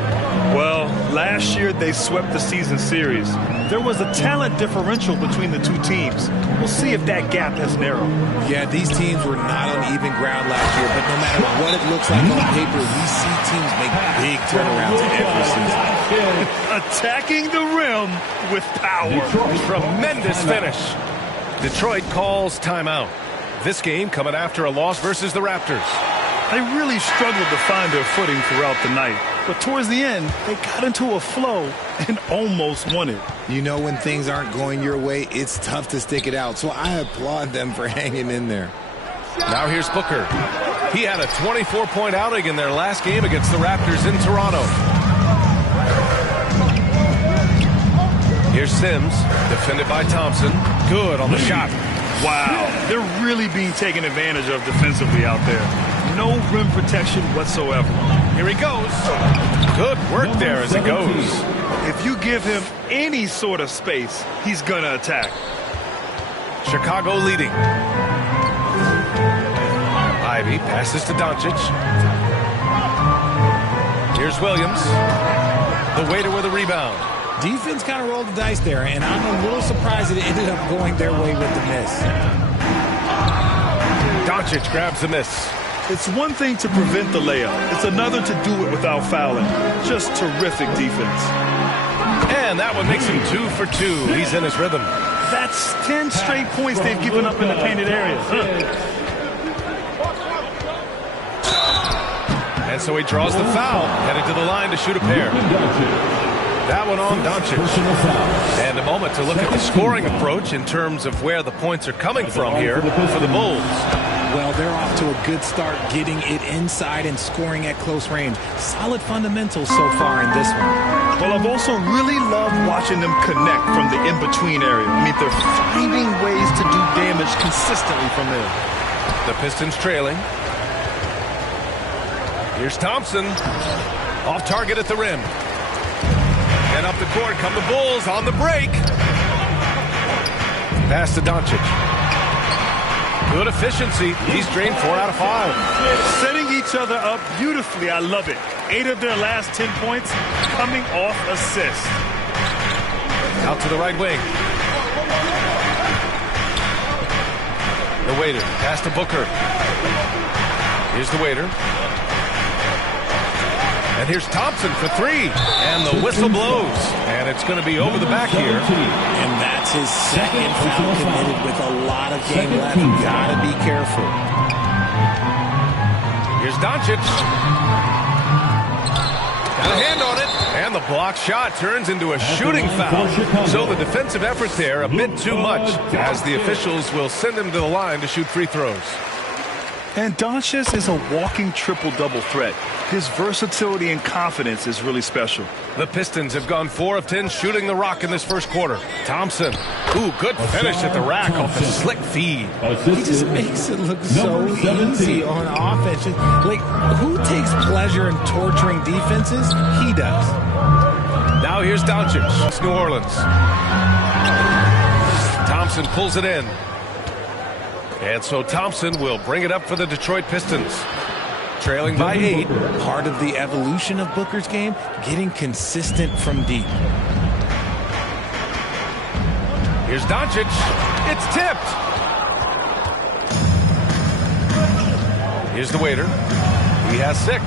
Well, last year they swept the season series. There was a talent differential between the two teams. We'll see if that gap has narrowed. Yeah, these teams were not on even ground last year, but no matter what it looks like on paper, we see teams make big turnarounds every season. Attacking the rim with power. Tremendous finish. Detroit calls timeout. This game coming after a loss versus the Raptors. They really struggled to find their footing throughout the night. But towards the end, they got into a flow and almost won it. You know, when things aren't going your way, it's tough to stick it out. So I applaud them for hanging in there. Now here's Booker. He had a 24-point outing in their last game against the Raptors in Toronto. Here's Sims, defended by Thompson. Good on the shot. Wow, they're really being taken advantage of defensively out there. No rim protection whatsoever. Here he goes. Good work there as it goes. If you give him any sort of space, he's going to attack. Chicago leading. Ivy passes to Doncic. Here's Williams. The waiter with a rebound. Defense kind of rolled the dice there, and I'm a little surprised that it ended up going their way with the miss. Doncic grabs the miss. It's one thing to prevent the layup. It's another to do it without fouling. Just terrific defense. And that one makes him 2 for 2. He's in his rhythm. That's 10 straight points they've given up in the painted area. And so he draws the foul, headed to the line to shoot a pair. That one on Doncic. And a moment to look at the scoring approach in terms of where the points are coming from here for the Bulls. Well, they're off to a good start getting it inside and scoring at close range. Solid fundamentals so far in this one. Well, I've also really loved watching them connect from the in-between area. I mean, they're finding ways to do damage consistently from there. The Pistons trailing. Here's Thompson. Off target at the rim. And up the court come the Bulls on the break. Pass to Doncic. Good efficiency. He's drained 4 out of 5. Setting each other up beautifully. I love it. 8 of their last 10 points coming off assists. Out to the right wing. The Waiter. Pass to Booker. Here's the Waiter. And here's Thompson for 3. And the whistle blows. And it's going to be over the back here. And that's his second foul committed with a lot of game left. You got to be careful. Here's Doncic. Got a hand on it. And the block shot turns into a shooting foul. So the defensive effort there a bit too much, as the officials will send him to the line to shoot free throws. And Doncic is a walking triple-double threat. His versatility and confidence is really special. The Pistons have gone 4 of 10 shooting the rock in this first quarter. Thompson. Ooh, good finish at the rack off the slick feed. He just makes it look so easy on offense. Like, who takes pleasure in torturing defenses? He does. Now here's Doncic. It's New Orleans. Thompson pulls it in. And so Thompson will bring it up for the Detroit Pistons. Trailing by 8. Part of the evolution of Booker's game, getting consistent from deep. Here's Doncic. It's tipped. Here's the Waiter. He has 6.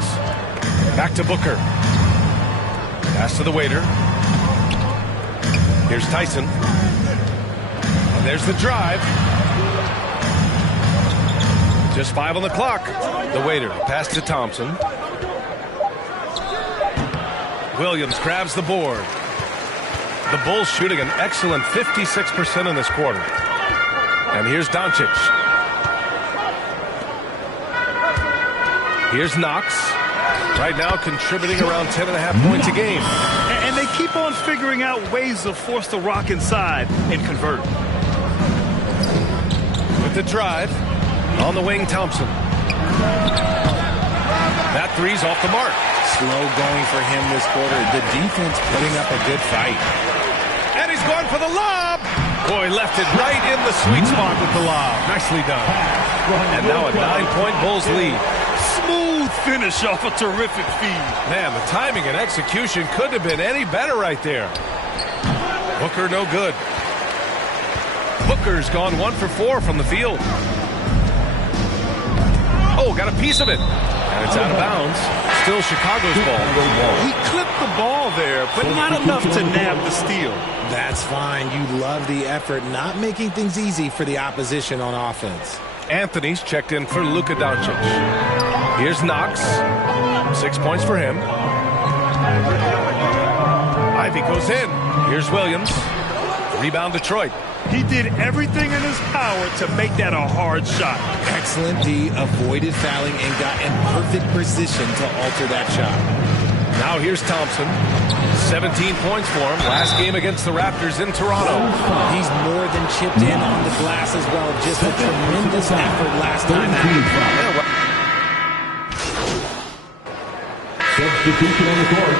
Back to Booker. Pass to the Waiter. Here's Tyson. And there's the drive. Just 5 on the clock. The Waiter. Pass to Thompson. Williams grabs the board. The Bulls shooting an excellent 56% in this quarter. And here's Doncic. Here's Knox. Right now contributing around 10.5 points a game. And they keep on figuring out ways to force the rock inside and convert. With the drive. On the wing, Thompson. That 3's off the mark. Slow going for him this quarter. The defense putting up a good fight. And he's going for the lob. Boy, left it right in the sweet spot with the lob. Nicely done. And now a 9-point Bulls lead. Smooth finish off a terrific feed. Man, the timing and execution couldn't have been any better right there. Booker no good. Booker's gone 1 for 4 from the field. Oh, got a piece of it. And it's out of bounds. Still Chicago's ball. He clipped the ball there, but not enough to nab the steal. That's fine. You love the effort, not making things easy for the opposition on offense. Anthony's checked in for Luka Doncic. Here's Knox. 6 points for him. Ivy goes in. Here's Williams. Rebound Detroit. He did everything in his power to make that a hard shot. Excellent D. Avoided fouling and got in perfect position to alter that shot. Now here's Thompson. 17 points for him. Last game against the Raptors in Toronto. He's more than chipped in on the glass as well. Just a tremendous effort last time out. Substitution on the court.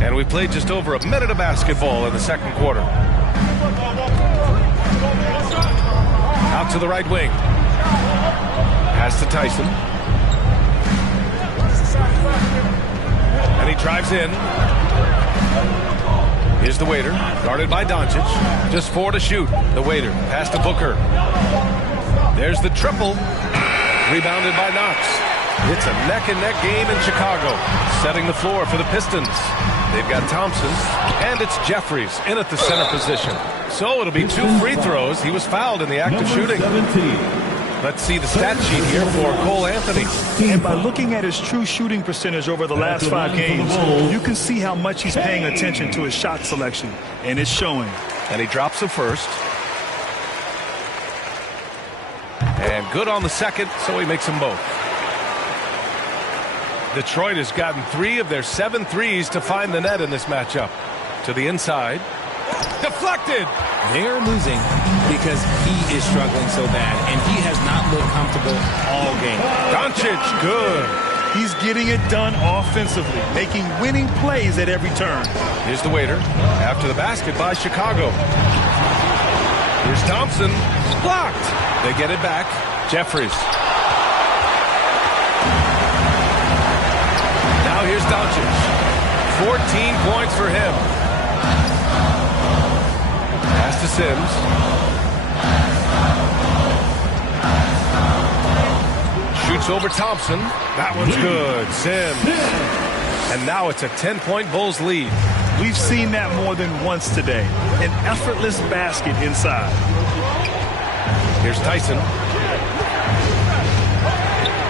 And we played just over a minute of basketball in the second quarter. Out to the right wing. Pass to Tyson. And he drives in. Here's the Waiter, guarded by Doncic. Just 4 to shoot. The Waiter, pass to Booker. There's the triple. Rebounded by Knox. It's a neck-and-neck game in Chicago. Setting the floor for the Pistons. They've got Thompson, and it's Jeffries in at the center position. So it'll be 2 free throws. He was fouled in the act of shooting. Let's see the stat sheet here for Cole Anthony. And by looking at his true shooting percentage over the last 5 games, you can see how much he's paying attention to his shot selection, and it's showing. And he drops the first. And good on the second, so he makes them both. Detroit has gotten 3 of their 7 threes to find the net in this matchup. To the inside. Deflected! They're losing because he is struggling so bad, and he has not looked comfortable all game. Doncic, good. He's getting it done offensively, making winning plays at every turn. Here's the waiter. After the basket by Chicago. Here's Thompson. Blocked. They get it back. Jeffries. Now here's Doncic. 14 points for him. Pass to Sims. Shoots over Thompson. That one's good. Sims. And now it's a 10-point Bulls lead. We've seen that more than once today. An effortless basket inside. Here's Tyson.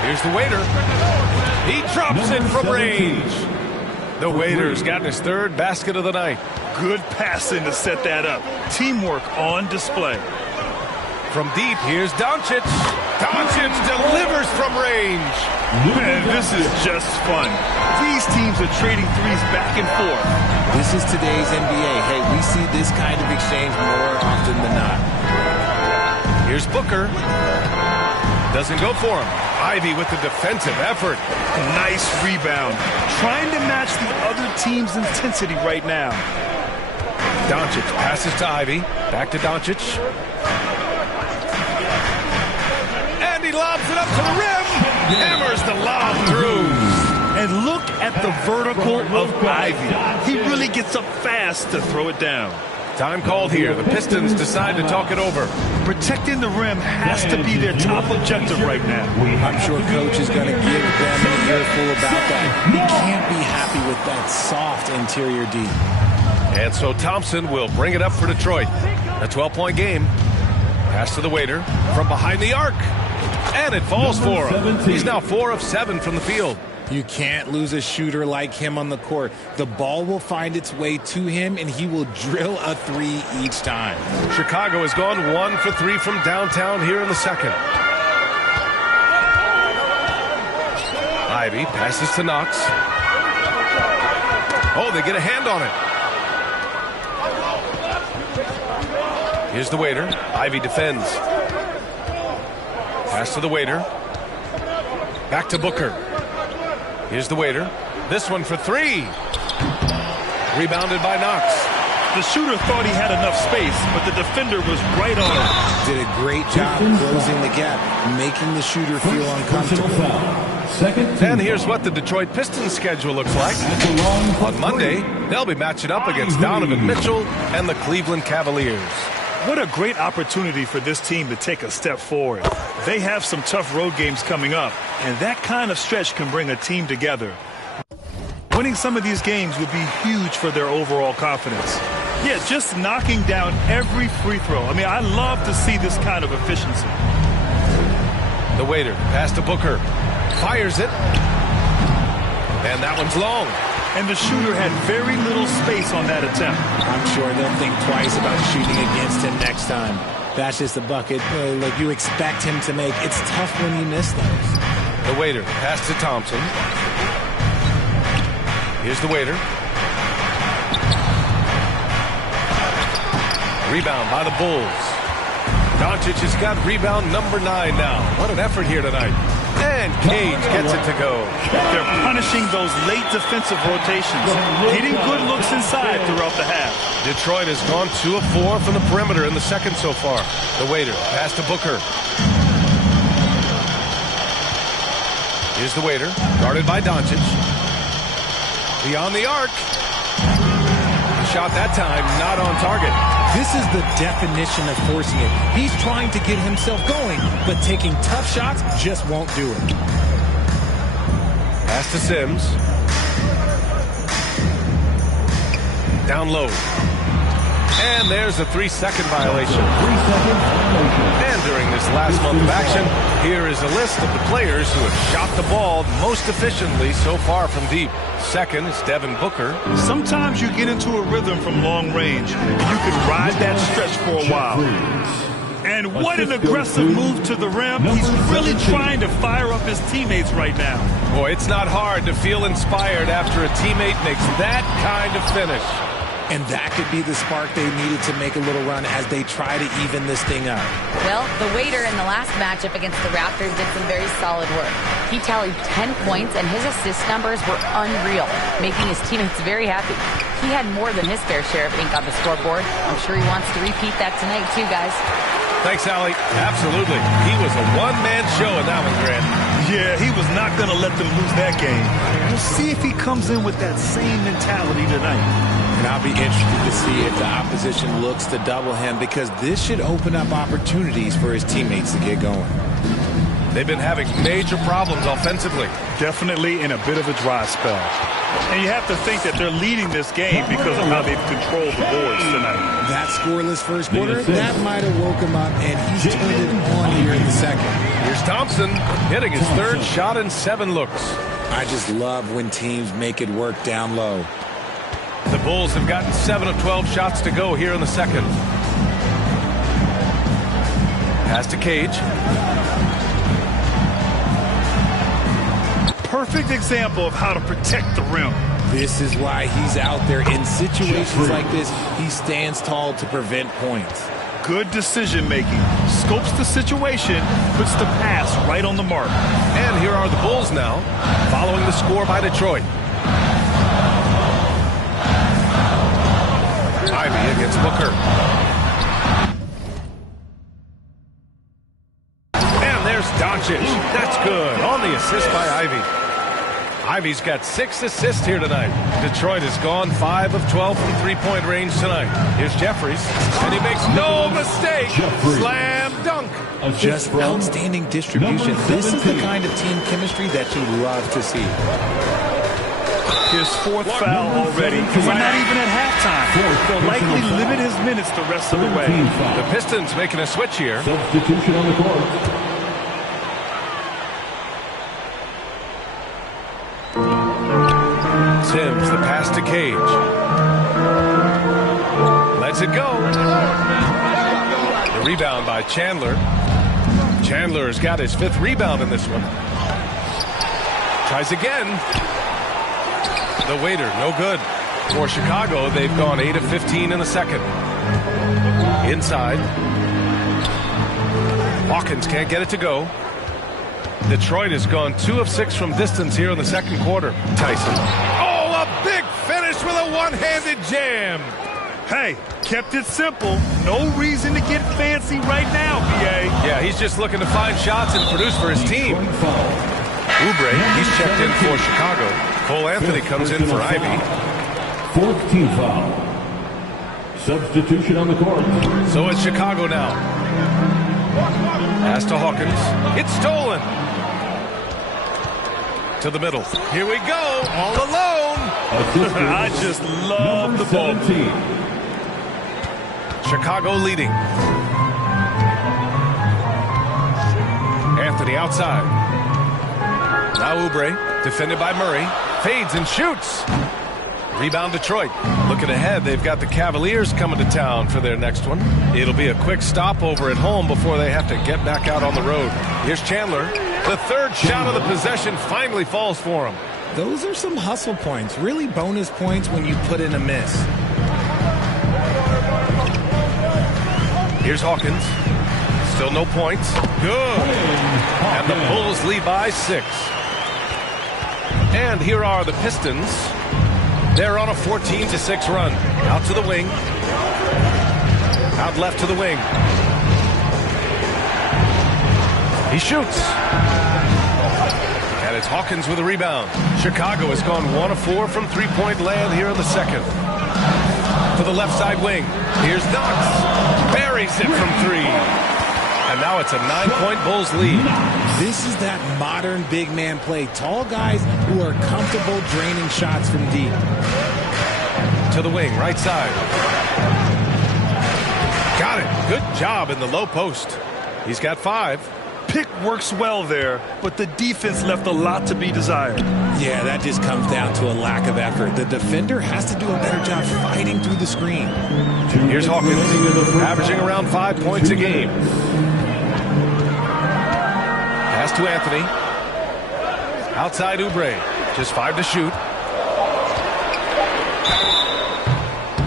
Here's the waiter. He drops it from range. The waiter's gotten his 3rd basket of the night. Good passing to set that up. Teamwork on display. From deep, here's Doncic. Doncic delivers from range. Man, this is just fun. These teams are trading threes back and forth. This is today's NBA. Hey, we see this kind of exchange more often than not. Here's Booker. Doesn't go for him. Ivy with the defensive effort. Nice rebound. Trying to match the other team's intensity right now. Doncic passes to Ivy. Back to Doncic. And he lobs it up to the rim. Hammers the lob through. And look at the vertical of Ivy. He really gets up fast to throw it down. Time called here. The Pistons decide to talk it over. Protecting the rim has to be their top objective right now. I'm sure Coach is going to give them an earful about that. You can't be happy with that soft interior D. And so Thompson will bring it up for Detroit. A 12-point game. Pass to the waiter from behind the arc. And it falls for him. He's now 4 of 7 from the field. You can't lose a shooter like him on the court. The ball will find its way to him, and he will drill a 3 each time. Chicago has gone 1 for 3 from downtown here in the second. Ivy passes to Knox. Oh, they get a hand on it. Here's the waiter. Ivy defends. Pass to the waiter. Back to Booker. Here's the waiter. This one for 3. Rebounded by Knox. The shooter thought he had enough space, but the defender was right on him. Did a great job closing the gap, making the shooter feel uncomfortable. And here's what the Detroit Pistons schedule looks like. On Monday, they'll be matching up against Donovan Mitchell and the Cleveland Cavaliers. What a great opportunity for this team to take a step forward. They have some tough road games coming up, and that kind of stretch can bring a team together. Winning some of these games would be huge for their overall confidence. Yeah, just knocking down every free throw. I mean, I love to see this kind of efficiency. The waiter, pass to Booker. Fires it. And that one's long. And the shooter had very little space on that attempt. I'm sure they'll think twice about shooting against him next time. That's just a bucket like you expect him to make. It's tough when you miss those. The waiter, pass to Thompson. Here's the waiter. Rebound by the Bulls. Doncic has got rebound number 9 now. What an effort here tonight. And Cage gets it to go. They're punishing those late defensive rotations, getting good looks inside throughout the half. Detroit has gone 2 of 4 from the perimeter in the second so far. The waiter, pass to Booker. Here's the waiter, guarded by Doncic. Beyond the arc. Shot that time, not on target. This is the definition of forcing it. He's trying to get himself going, but taking tough shots just won't do it. Pass to Sims. Down low. And there's a 3-second violation. And during this last month of action, here is a list of the players who have shot the ball most efficiently so far from deep. Second is Devin Booker. Sometimes you get into a rhythm from long range. You can ride that stretch for a while. And what an aggressive move to the rim. He's really trying to fire up his teammates right now. Boy, it's not hard to feel inspired after a teammate makes that kind of finish. And that could be the spark they needed to make a little run as they try to even this thing up. Well, the waiter in the last matchup against the Raptors did some very solid work. He tallied 10 points, and his assist numbers were unreal, making his teammates very happy. He had more than his fair share of ink on the scoreboard. I'm sure he wants to repeat that tonight, too, guys. Thanks, Allie. Absolutely. He was a one-man show in that one, Grant. Yeah, he was not going to let them lose that game. We'll see if he comes in with that same mentality tonight. And I'll be interested to see if the opposition looks to double him, because this should open up opportunities for his teammates to get going. They've been having major problems offensively. Definitely in a bit of a dry spell. And you have to think that they're leading this game because of how they've controlled the boards tonight. That scoreless first quarter, that might have woke him up, and he's turned it on here in the second. Here's Thompson hitting his third shot in 7 looks. I just love when teams make it work down low. The Bulls have gotten 7 of 12 shots to go here in the second. Pass to Cage. Perfect example of how to protect the rim. This is why he's out there. In situations like this, he stands tall to prevent points. Good decision making. Scopes the situation, puts the pass right on the mark. And here are the Bulls now, following the score by Detroit. Ivy against Booker. And there's Doncic. That's good. On the assist by Ivy. Ivy's got 6 assists here tonight. Detroit has gone 5 of 12 from three-point range tonight. Here's Jeffries, and he makes no mistake. Slam dunk. Just outstanding distribution. This is the kind of team chemistry that you love to see. His 4th foul already. We're not even at halftime. They'll likely limit his minutes the rest of the way. The Pistons making a switch here. Substitution on the court. Sims, the pass to Cage. Lets it go. The rebound by Chandler. Chandler's got his 5th rebound in this one. Tries again. The waiter, no good. For Chicago, they've gone 8 of 15 in the second. Inside. Hawkins can't get it to go. Detroit has gone 2 of 6 from distance here in the second quarter. Tyson. Oh, a big finish with a one-handed jam. Hey, kept it simple. No reason to get fancy right now, BA. Yeah, he's just looking to find shots and produce for his team. Oubre, he's checked in for Chicago. Cole Anthony comes in for Ivy. 4th team foul. Substitution on the court. So it's Chicago now. Pass to Hawkins. It's stolen. To the middle. Here we go. All alone. I just love the ball. Chicago leading. Anthony outside. Now Oubre, defended by Murray. Fades and shoots. Rebound Detroit. Looking ahead, they've got the Cavaliers coming to town for their next one. It'll be a quick stopover at home before they have to get back out on the road. Here's Chandler. The 3rd shot of the possession finally falls for him. Those are some hustle points. Really bonus points when you put in a miss. Here's Hawkins. Still no points. Good. And the Bulls lead by 6. And here are the Pistons. They're on a 14-6 run. Out to the wing. Out left to the wing. He shoots. And it's Hawkins with a rebound. Chicago has gone 1 of 4 from three-point land here in the second. to the left side wing. Here's Knox. Buries it from 3. And now it's a 9-point Bulls lead. This is that modern big man play. Tall guys who are comfortable draining shots from deep. To the wing, right side. Got it. Good job in the low post. He's got 5. Pick works well there, but the defense left a lot to be desired. Yeah, that just comes down to a lack of effort. The defender has to do a better job fighting through the screen. Here's Hawkins, averaging around 5 points a game. Pass to Anthony. Outside Oubre. Just 5 to shoot.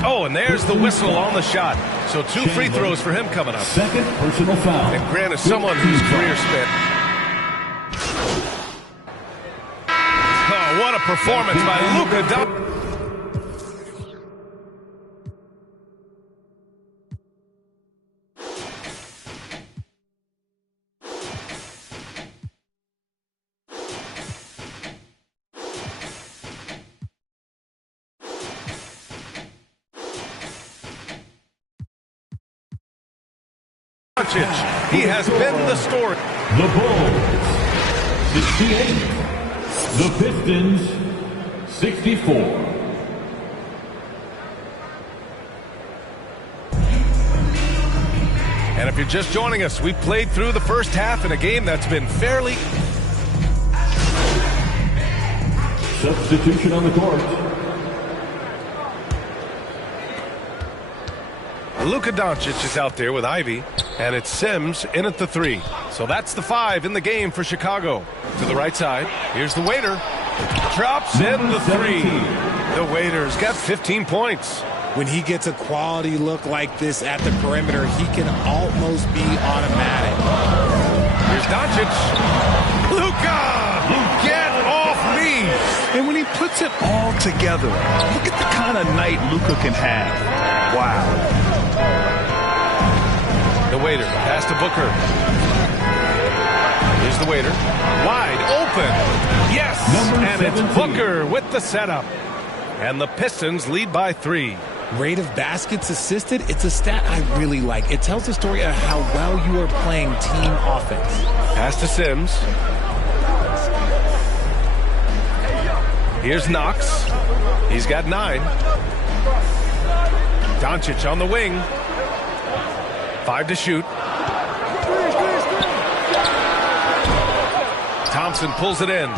Oh, and there's the whistle on the shot. So 2 free throws for him coming up. Second personal foul. And Grant is someone whose career spent. Oh, what a performance by Luka Doncic. He has been the story. The Bulls, 68. The Pistons, 64. And if you're just joining us, we played through the first half in a game that's been fairly... Substitution on the court. Luka Doncic is out there with Ivy, and it's Sims in at the 3. So that's the 5 in the game for Chicago. To the right side, here's the waiter. Drops in the 3. The waiter's got 15 points. When he gets a quality look like this at the perimeter, he can almost be automatic. Here's Doncic. Luka! Get off me! And when he puts it all together, look at the kind of night Luka can have. Wow. The waiter, pass to Booker. Here's the waiter. Wide open. Yes! And it's Booker with the setup. And the Pistons lead by 3. Rate of baskets assisted, it's a stat I really like. It tells the story of how well you are playing team offense. Pass to Sims. Here's Knox. He's got 9. Doncic on the wing. 5 to shoot. Thompson pulls it in.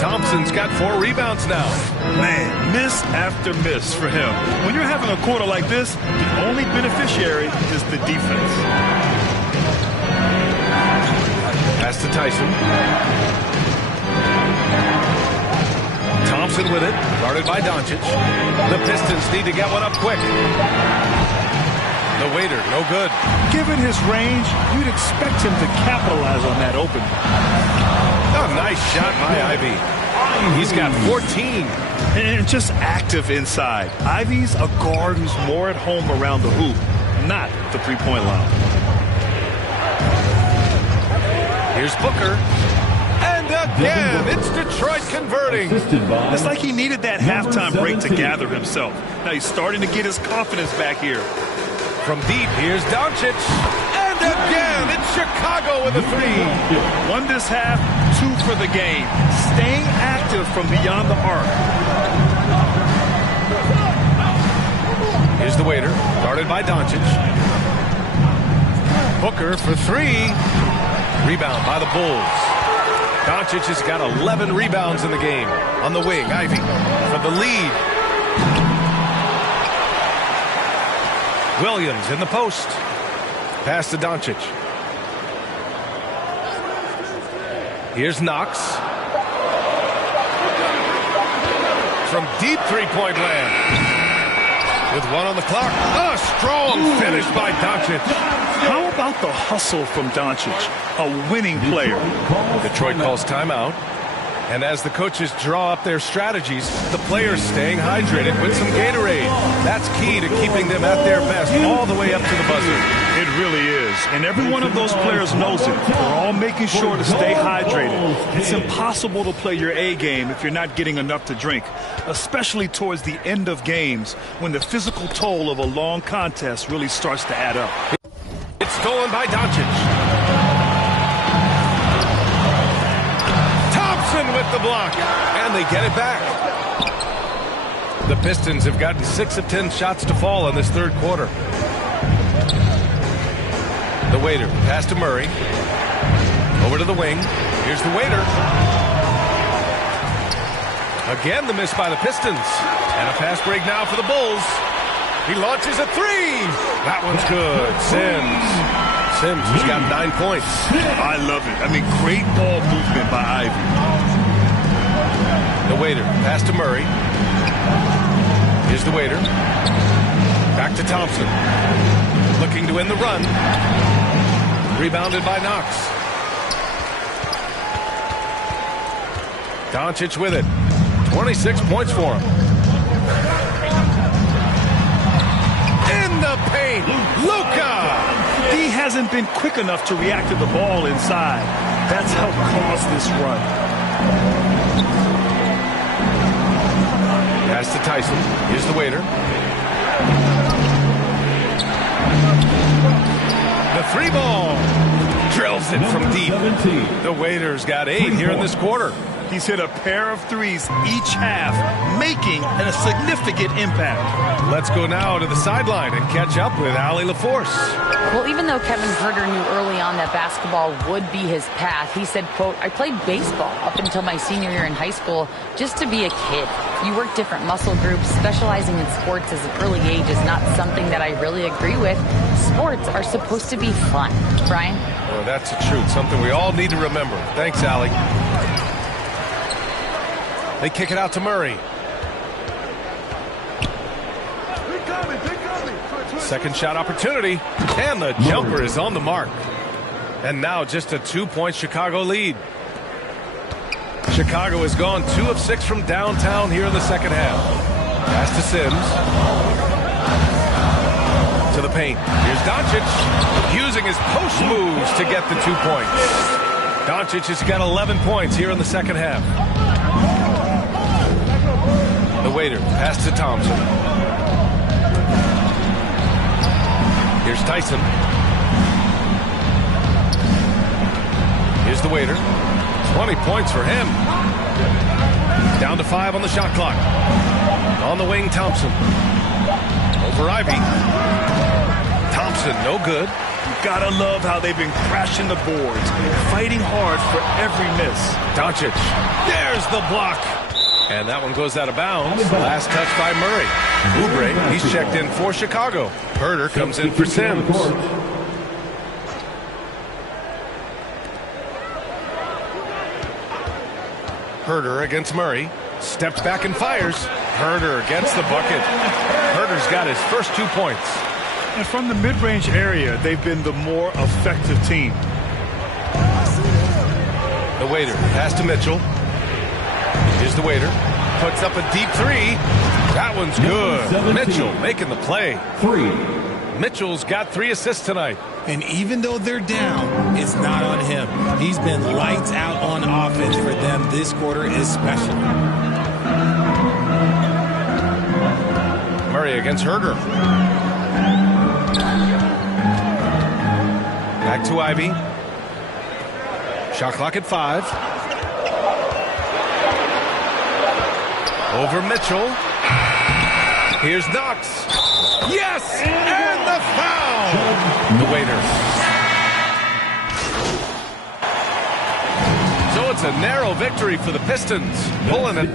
Thompson's got 4 rebounds now. Man, miss after miss for him. When you're having a quarter like this, the only beneficiary is the defense. Pass to Tyson. Thompson with it, guarded by Doncic. The Pistons need to get one up quick. The waiter, no good. Given his range, you'd expect him to capitalize on that open. Oh, nice shot by Ivy. He's got 14. And just active inside. Ivy's a guard who's more at home around the hoop, not the three-point line. Here's Booker. And again, it's Detroit converting. It's like he needed that halftime break to gather himself. Now he's starting to get his confidence back here. From deep, here's Doncic. And again, it's Chicago with a 3. 1 this half, 2 for the game. Staying active from beyond the arc. Here's the waiter, guarded by Doncic. Booker for 3. Rebound by the Bulls. Doncic has got 11 rebounds in the game. On the wing, Ivy for the lead. Williams in the post. Pass to Doncic. Here's Knox. From deep three-point land. With 1 on the clock. A strong finish by Doncic. How about the hustle from Doncic? A winning player. Detroit calls timeout. And as the coaches draw up their strategies, the players staying hydrated with some Gatorade. That's key to keeping them at their best all the way up to the buzzer. It really is. And every one of those players knows it. They're all making sure to stay hydrated. It's impossible to play your A game if you're not getting enough to drink, especially towards the end of games when the physical toll of a long contest really starts to add up. It's stolen by Doncic. With the block, and they get it back. The Pistons have gotten 6 of 10 shots to fall in this third quarter. The Waiter, pass to Murray. Over to the wing. Here's the Waiter. Again, the miss by the Pistons. And a fast break now for the Bulls. He launches a three. That one's good. Sims has got 9 points. I love it. I mean, great ball movement by Ivy. The Waiter, pass to Murray. Here's the Waiter. Back to Thompson. Looking to win the run. Rebounded by Knox. Doncic with it. 26 points for him. In the paint, Luka! He hasn't been quick enough to react to the ball inside. That's helped cause this run. Pass to Tyson. Here's the Waiter. The three ball. Drills it from deep. The Waiter's got 8 here in this quarter. He's hit a pair of threes each half, making a significant impact. Let's go now to the sideline and catch up with Allie LaForce. Well, even though Kevin Herter knew early on that basketball would be his path, he said, quote, "I played baseball up until my senior year in high school just to be a kid. You work different muscle groups. Specializing in sports as an early age is not something that I really agree with. Sports are supposed to be fun." Brian? Well, that's the truth. Something we all need to remember. Thanks, Allie. They kick it out to Murray. Second shot opportunity, and the jumper is on the mark. And now just a 2-point Chicago lead. Chicago has gone 2 of 6 from downtown here in the second half. Pass to Sims. To the paint. Here's Doncic using his post moves to get the 2 points. Doncic has got 11 points here in the second half. The Waiter, pass to Thompson. Here's Tyson. Here's the Waiter. 20 points for him. Down to 5 on the shot clock. On the wing, Thompson. Over Ivy. Thompson, no good. You gotta love how they've been crashing the boards, fighting hard for every miss. Doncic. There's the block. And that one goes out of bounds. Last touch by Murray. Oubre, he's checked in for Chicago. Herter comes in for Sims. Herter against Murray. Steps back and fires. Herter gets the bucket. Herter's got his first 2 points. And from the mid-range area, they've been the more effective team. The Waiter, pass to Mitchell. Here's the Waiter. Puts up a deep 3. That one's good. Mitchell making the play. 3. Mitchell's got 3 assists tonight. And even though they're down, it's not on him. He's been lights out on offense for them this quarter especially. Murray against Herter. Back to Ivy. Shot clock at 5. Over Mitchell. Here's Knox. Yes! And the foul! The Waiter. So it's a narrow victory for the Pistons. Pulling it.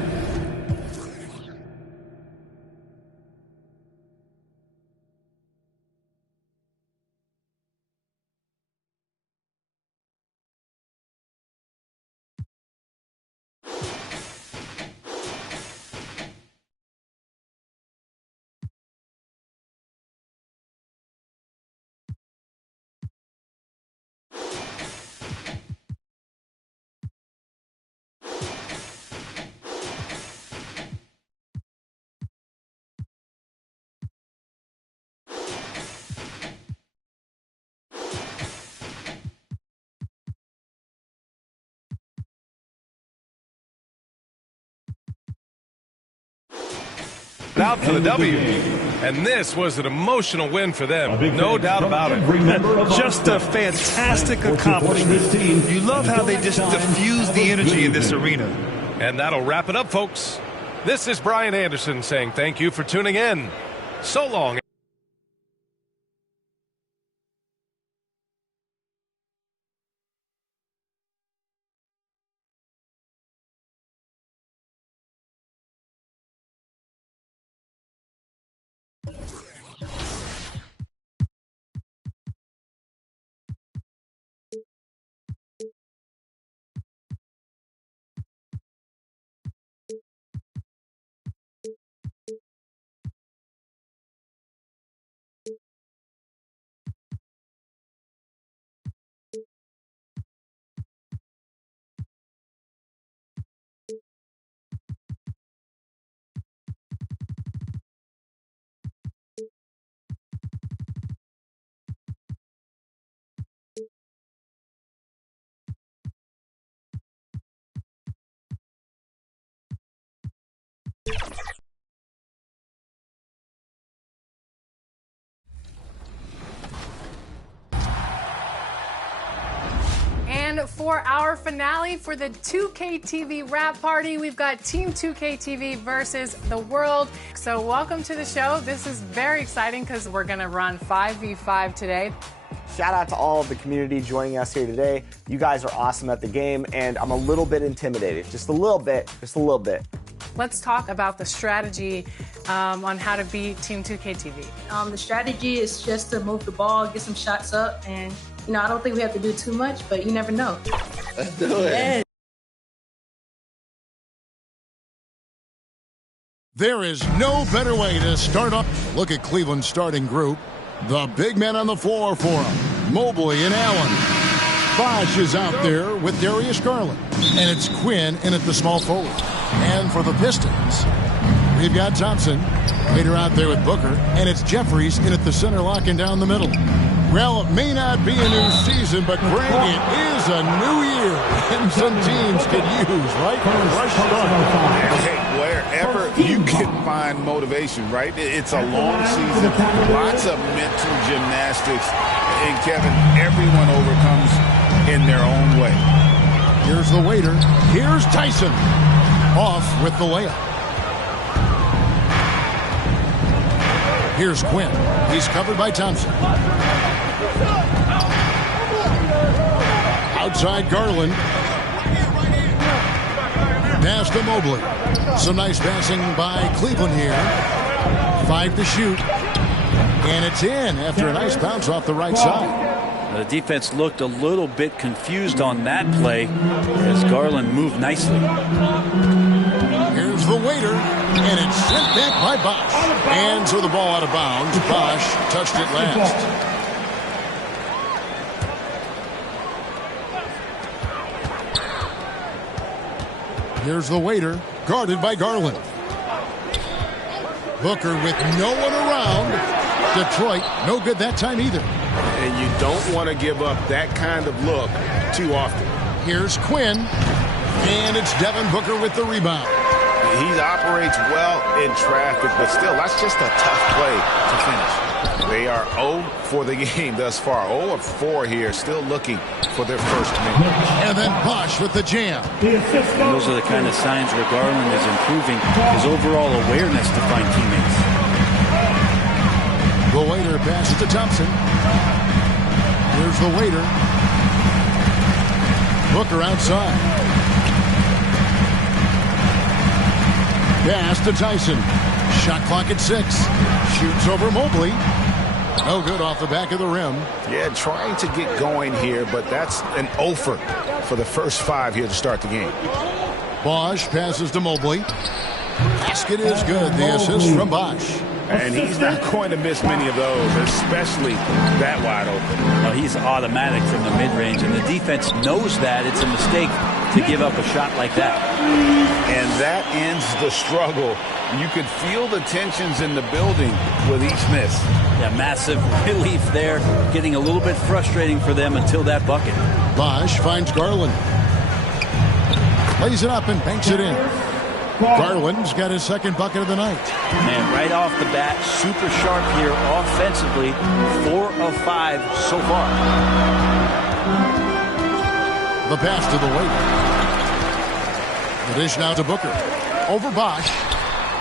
out for the W. And this was an emotional win for them. No doubt about it. Just a fantastic accomplishment. You love how they just diffuse the energy in this arena. And that'll wrap it up, folks. This is Brian Anderson saying thank you for tuning in. So long. And for our finale for the 2K TV wrap party, we've got Team 2K TV versus the world. So welcome to the show. This is very exciting because we're going to run 5v5 today. Shout out to all of the community joining us here today. You guys are awesome at the game, and I'm a little bit intimidated. Just a little bit. Let's talk about the strategy on how to beat Team 2K TV. The strategy is just to move the ball, get some shots up, and I don't think we have to do too much, but you never know. Let's do it. There is no better way to start up. Look at Cleveland's starting group. The big men on the floor for them, Mobley and Allen. Bosch is out there with Darius Garland. And it's Quinn in at the small forward. And for the Pistons, we've got Thompson. Later out there with Booker. And it's Jeffries in at the center, locking down the middle. Well, it may not be a new season, but Greg, it is a new year. And some teams could use, right? Fresh start. Hey, wherever you can find motivation, right? It's a long season, lots of mental gymnastics. And Kevin, everyone overcomes in their own way. Here's the waiter. Here's Tyson. Off with the layup. Here's Quinn. He's covered by Thompson. Outside Garland. Pass to Mobley. Some nice passing by Cleveland here. 5 to shoot. And it's in after a nice bounce off the right side. The defense looked a little bit confused on that play as Garland moved nicely. Here's the waiter, and it's sent back by Bosch. And so the ball out of bounds. Bosch touched it last. Here's the waiter, guarded by Garland. Booker with no one around. Detroit, no good that time either. And you don't want to give up that kind of look too often. Here's Quinn, and it's Devin Booker with the rebound. He operates well in traffic, but still, that's just a tough play to finish. They are 0 for the game thus far. 0 of 4 here, still looking for their first win. And then Bosch with the jam. And those are the kind of signs where Garland is improving his overall awareness to find teammates. The waiter passes to Thompson. Here's the waiter. Booker outside. Pass to Tyson. Shot clock at 6. Shoots over Mobley. No good off the back of the rim. Yeah, trying to get going here, but that's an offer for the first 5 here to start the game. Bosch passes to Mobley. Basket is good. The assist from Bosch. And he's not going to miss many of those, especially that wide open. Well, he's automatic from the mid-range, and the defense knows that. It's a mistake to give up a shot like that. And that ends the struggle. You could feel the tensions in the building with each miss. Yeah, massive relief there. Getting a little bit frustrating for them until that bucket. Bosch finds Garland. Lays it up and banks it in. Garland's got his second bucket of the night. Man, right off the bat, super sharp here offensively. 4 of 5 so far. The pass to the Waiter. The dish now to Booker. Over Bosch.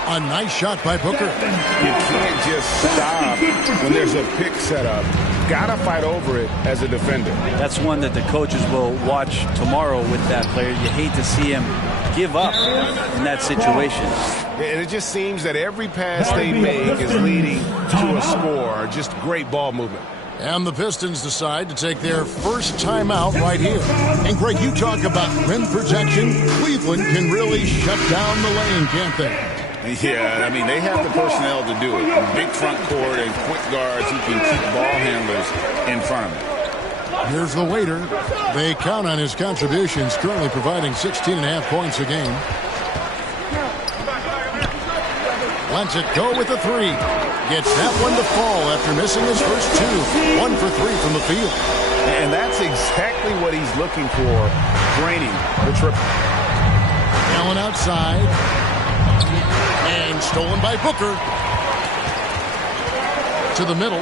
A nice shot by Booker. You can't just stop when there's a pick set up. Gotta fight over it as a defender. That's one that the coaches will watch tomorrow with that player. You hate to see him give up in that situation. And it just seems that every pass they make is leading to a score. Just great ball movement. And the Pistons decide to take their first timeout right here. And Greg, you talk about rim protection. Cleveland can really shut down the lane, can't they? Yeah, I mean, they have the personnel to do it. Big front court and quick guards who can keep ball handlers in front of them. Here's the Waiter. They count on his contributions, currently providing 16.5 points a game. Lets it go with the 3. Gets that one to fall after missing his first 2. 1 for 3 from the field. And that's exactly what he's looking for, draining the triple. Allen outside. And stolen by Booker. To the middle.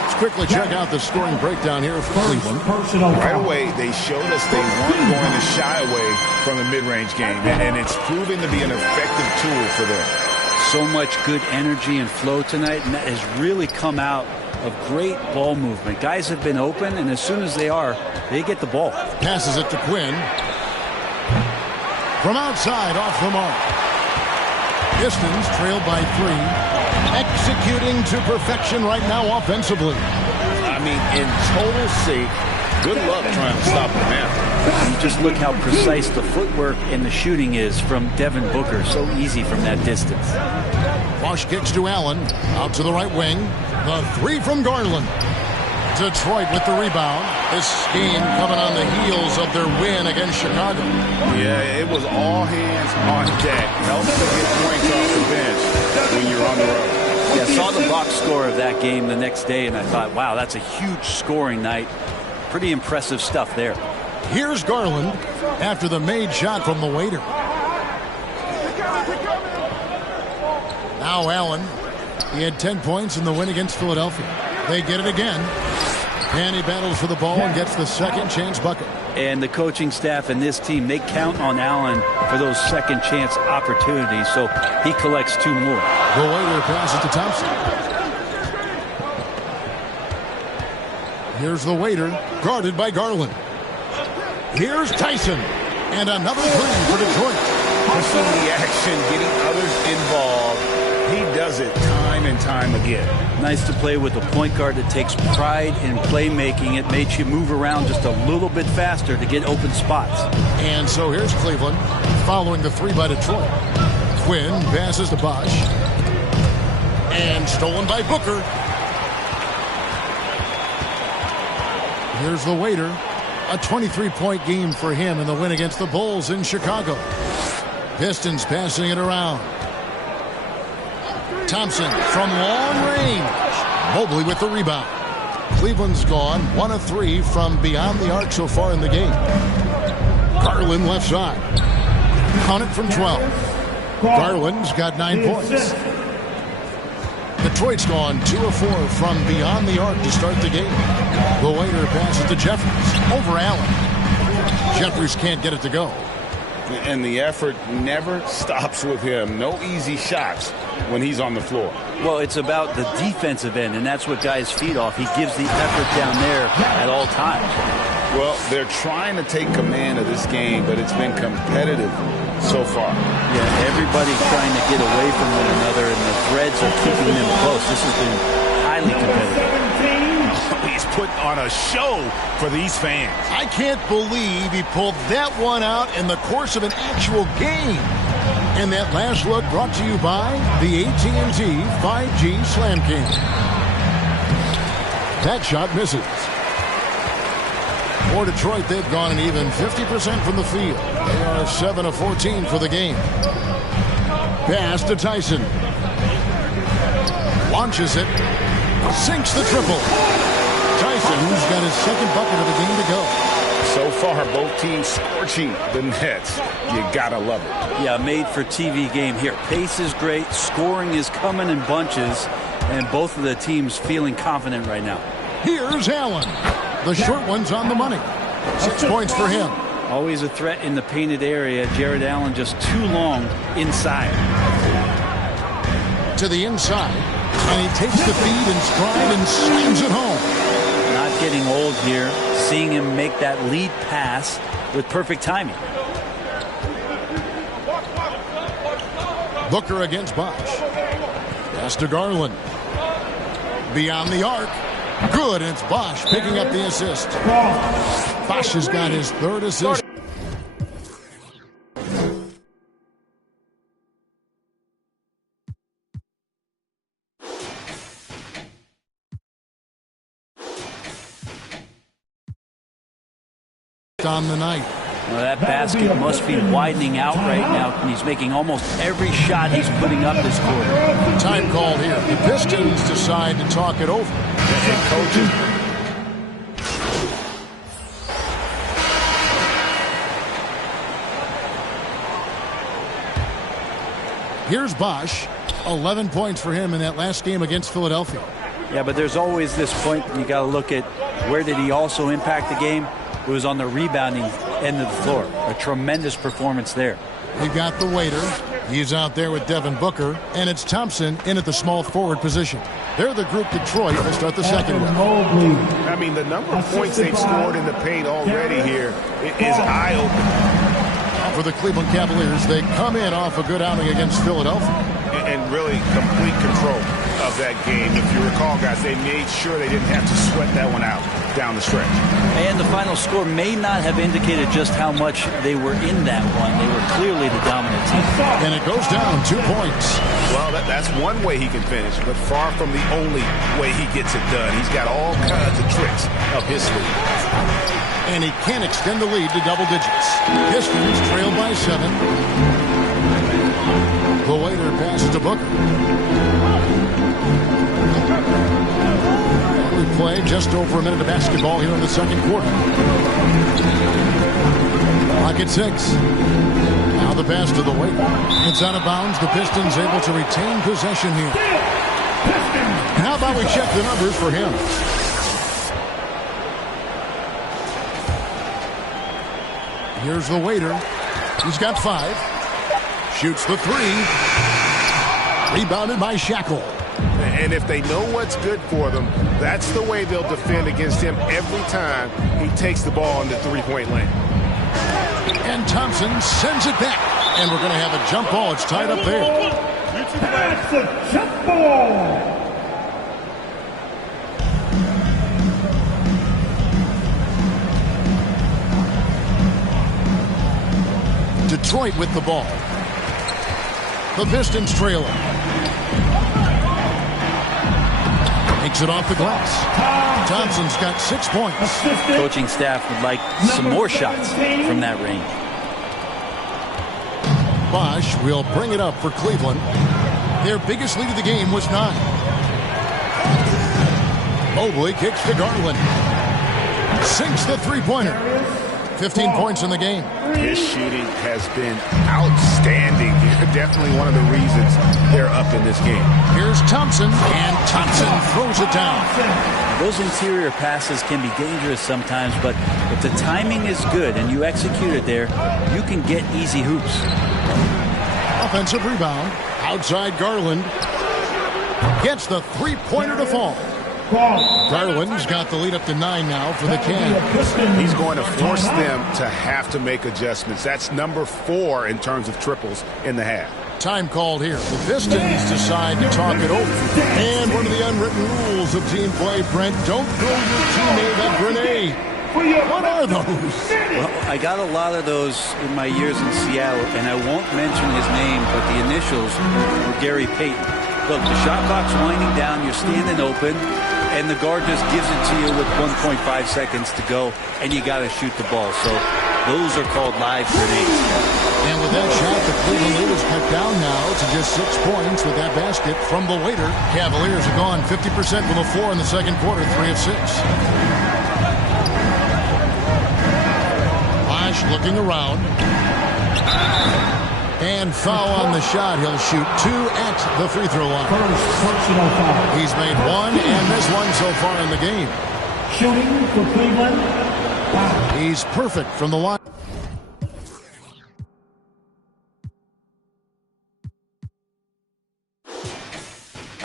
Let's quickly check out the scoring breakdown here for Cleveland. Right away, they showed us they weren't going to shy away from the mid-range game, and it's proving to be an effective tool for them. So much good energy and flow tonight, and that has really come out of great ball movement. Guys have been open, and as soon as they are, they get the ball. Passes it to Quinn. From outside, off the mark. Pistons trailed by 3. Executing to perfection right now offensively. I mean, in total sync. Good luck trying to stop the man. You just look how precise the footwork and the shooting is from Devin Booker. So easy from that distance. Bosch kicks to Allen. Out to the right wing. The 3 from Garland. Detroit with the rebound. This game coming on the heels of their win against Chicago. Yeah, it was all hands on deck. Helps to get points off the bench when you're on the road. Yeah, I saw the box score of that game the next day, and I thought, wow, that's a huge scoring night. Pretty impressive stuff there. Here's Garland after the made shot from the Waiter. Now Allen. He had 10 points in the win against Philadelphia. They get it again. And he battles for the ball and gets the second chance bucket. And the coaching staff and this team, they count on Allen for those second chance opportunities, so he collects 2 more. The Waiter passes to Thompson. Here's the Waiter, guarded by Garland. Here's Tyson. And another 3 for Detroit. Pushing the action, getting others involved. He does it time and time again. Nice to play with a point guard that takes pride in playmaking. It makes you move around just a little bit faster to get open spots. And so here's Cleveland following the 3 by Detroit. Quinn passes to Bosch. And stolen by Booker. Here's the Waiter. A 23-point game for him in the win against the Bulls in Chicago. Pistons passing it around. Thompson from long range. Mobley with the rebound. Cleveland's gone 1 of 3 from beyond the arc so far in the game. Garland left side. Count it from 12. Garland's got 9 points. Detroit's gone 2 of 4 from beyond the arc to start the game. The Waiter passes to Jeffries over Allen. Jeffries can't get it to go. And the effort never stops with him. No easy shots when he's on the floor. Well, it's about the defensive end, and that's what guys feed off. He gives the effort down there at all times. Well, they're trying to take command of this game, but it's been competitive so far. Yeah, everybody trying to get away from one another, and the threads are keeping them close. This has been highly competitive. He's put on a show for these fans. I can't believe he pulled that one out in the course of an actual game. And that last look brought to you by the AT&T 5G Slam King. That shot misses. For Detroit, they've gone an even 50% from the field. They are 7 of 14 for the game. Pass to Tyson. Launches it. Sinks the triple. Tyson, who's got his second bucket of the game to go. So far, both teams scorching the nets. You gotta love it. Yeah, made for TV game here. Pace is great. Scoring is coming in bunches. And both of the teams feeling confident right now. Here's Allen. The short one's on the money. 6 points for him. Always a threat in the painted area. Jared Allen just too long inside. To the inside. And he takes the feed in stride and slams it home. Not getting old here. Seeing him make that lead pass with perfect timing. Booker against Bosch. Pass to Garland. Beyond the arc. Good, and it's Bosch picking up the assist. Bosch has got his third assist. On the night. Well, that basket must be widening out right now. He's making almost every shot he's putting up this quarter. Time called here. The Pistons decide to talk it over. And coaches. Here's Bosch. 11 points for him in that last game against Philadelphia. Yeah, but there's always this point you got to look at where did he also impact the game. It was on the rebounding end of the floor. A tremendous performance there. We've got the waiter. He's out there with Devin Booker. And it's Thompson in at the small forward position. They're the group Detroit will start the second with. I mean, the number of points they've scored in the paint already here is eye-opening. For the Cleveland Cavaliers, they come in off a good outing against Philadelphia. And really complete control of that game. If you recall, guys, they made sure they didn't have to sweat that one out down the stretch. And the final score may not have indicated just how much they were in that one. They were clearly the dominant team. And it goes down 2 points. Well, that's one way he can finish, but far from the only way he gets it done. He's got all kinds of tricks up his sleeve. And he can extend the lead to double digits. Pistons trail by 7. The waiter passes to Booker. We play just over a minute of basketball here in the second quarter. Clock at 6. Now the pass to the waiter. It's out of bounds. The Pistons able to retain possession here. How about we check the numbers for him? Here's the waiter. He's got 5. Shoots the 3. Rebounded by Shackle. And if they know what's good for them, that's the way they'll defend against him every time he takes the ball in the three-point lane. And Thompson sends it back. And we're going to have a jump ball. It's tied up there. That's a jump ball. Detroit with the ball. The Pistons trailing. Makes it off the glass. Thompson's got 6 points. Coaching staff would like some more shots from that range. Bosch will bring it up for Cleveland. Their biggest lead of the game was 9. Mobley kicks to Garland. Sinks the three-pointer. 15 points in the game. His shooting has been outstanding. Definitely one of the reasons they're up in this game. Here's Thompson, and Thompson throws it down. Those interior passes can be dangerous sometimes, but if the timing is good and you execute it there, you can get easy hoops. Offensive rebound. Outside Garland. Gets the three-pointer to fall. Garland's got the lead up to 9 now for the Cavs. He's going to force them to have to make adjustments. That's number 4 in terms of triples in the half. Time called here. The Pistons decide to talk it over. And one of the unwritten rules of team play, Brent, don't throw your teammate a grenade. What are those? Well, I got a lot of those in my years in Seattle, and I won't mention his name, but the initials were Gary Payton. Look, the shot clock's winding down, you're standing open, and the guard just gives it to you with 1.5 seconds to go, and you got to shoot the ball. So those are called live grenades. And with that shot, the Cleveland lead is cut down now to just 6 points with that basket from the waiter. Cavaliers have gone 50% from the floor in the second quarter, 3 of 6. looking around. And foul on the shot. He'll shoot 2 at the free throw line. He's made 1 and missed 1 so far in the game. Shooting for Cleveland. He's perfect from the line.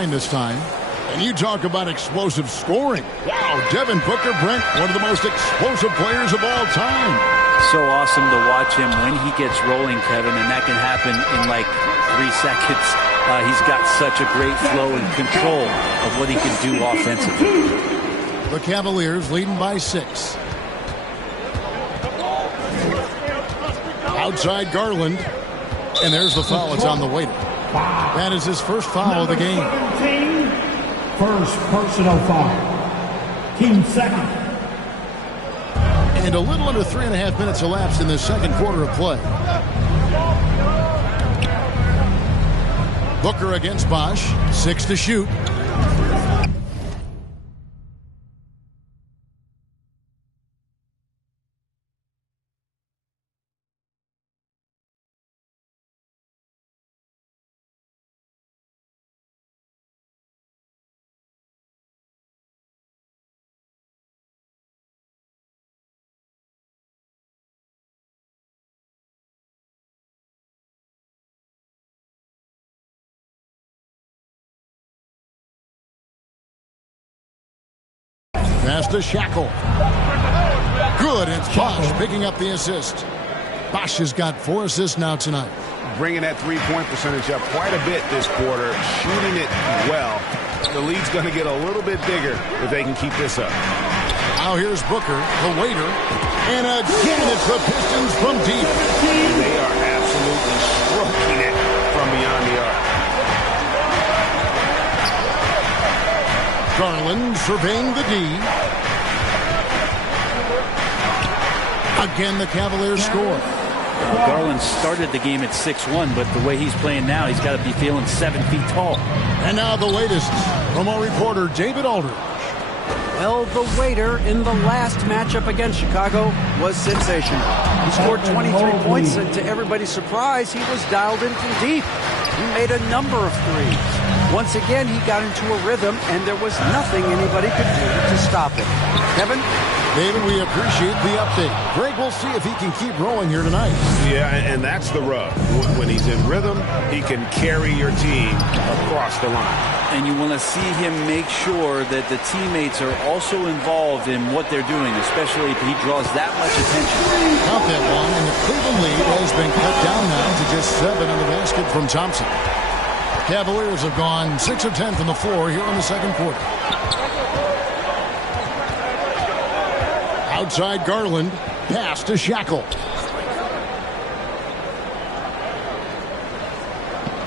This time. And you talk about explosive scoring. Wow, Devin Booker, Brent, one of the most explosive players of all time. So awesome to watch him when he gets rolling, Kevin, and that can happen in like 3 seconds. He's got such a great flow and control of what he can do offensively. The Cavaliers leading by 6. Outside Garland. And there's the foul. It's on the waiter. That is his first foul of the game. 17, first personal foul. Team second. And a little under 3.5 minutes elapsed in the second quarter of play. Booker against Bosch. 6 to shoot. Pass to Shackle. Good. It's Bosch picking up the assist. Bosch has got 4 assists now tonight. Bringing that three-point percentage up quite a bit this quarter. Shooting it well. The lead's going to get a little bit bigger if they can keep this up. Now here's Booker, the waiter. And again, it's the Pistons from deep. They are absolutely stroking it from beyond the arc. Garland surveying the D. Again, the Cavaliers score. Garland started the game at 6'1", but the way he's playing now, he's got to be feeling 7 feet tall. And now the latest from our reporter, David Aldridge. Well, the waiter in the last matchup against Chicago was sensational. He scored 23 points, and to everybody's surprise, he was dialed in from deep. He made a number of threes. Once again, he got into a rhythm, and there was nothing anybody could do to stop him. Kevin? David, we appreciate the update. Greg, we'll see if he can keep rolling here tonight. Yeah, and that's the rub. When he's in rhythm, he can carry your team across the line. And you want to see him make sure that the teammates are also involved in what they're doing, especially if he draws that much attention. Count that one, and the Cleveland lead has been cut down now to just 7 on the basket from Thompson. Cavaliers have gone 6 of 10 from the floor here in the second quarter. Outside Garland, pass to Shackle.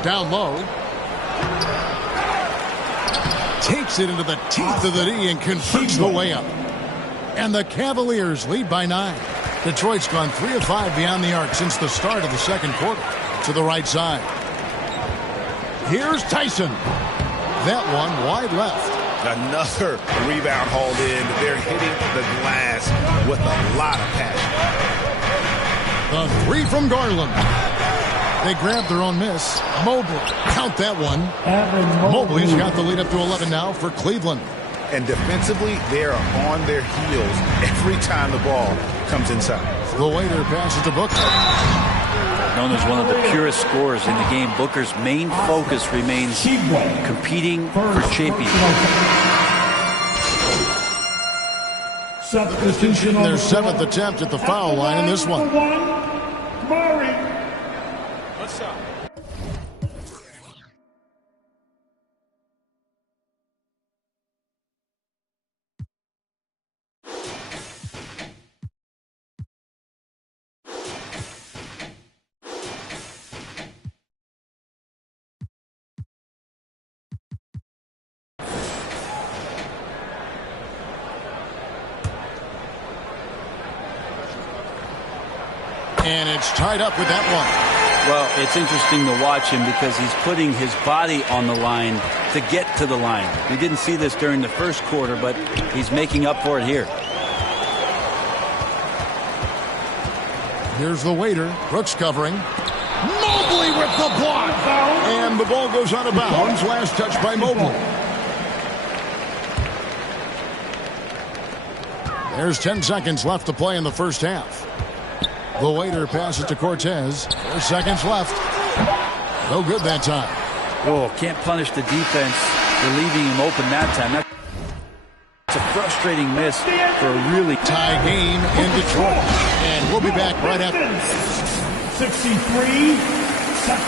Down low. Takes it into the teeth of the D and converts the layup. And the Cavaliers lead by 9. Detroit's gone 3 of 5 beyond the arc since the start of the second quarter. To the right side. Here's Tyson. That one wide left. Another rebound hauled in. They're hitting the glass with a lot of passion. The 3 from Garland. They grabbed their own miss. Mobley. Count that one. Mobley's got the lead up to 11 now for Cleveland. And defensively, they are on their heels every time the ball comes inside. The waiter passes to Booker. Known as one of the purest scorers in the game, Booker's main focus remains competing for championship. Substitution. Their 7th attempt at the foul line in this one. What's up? And it's tied up with that one. Well, it's interesting to watch him because he's putting his body on the line to get to the line. We didn't see this during the first quarter, but he's making up for it here. Here's the waiter. Brooks covering. Mobley with the block. And the ball goes out of bounds. Last touch by Mobley. There's 10 seconds left to play in the first half. The waiter passes to Cortez. 4 seconds left. No good that time. Oh, can't punish the defense for leaving him open that time. That's a frustrating miss for a really tie game in Detroit. And we'll be back right after. 63,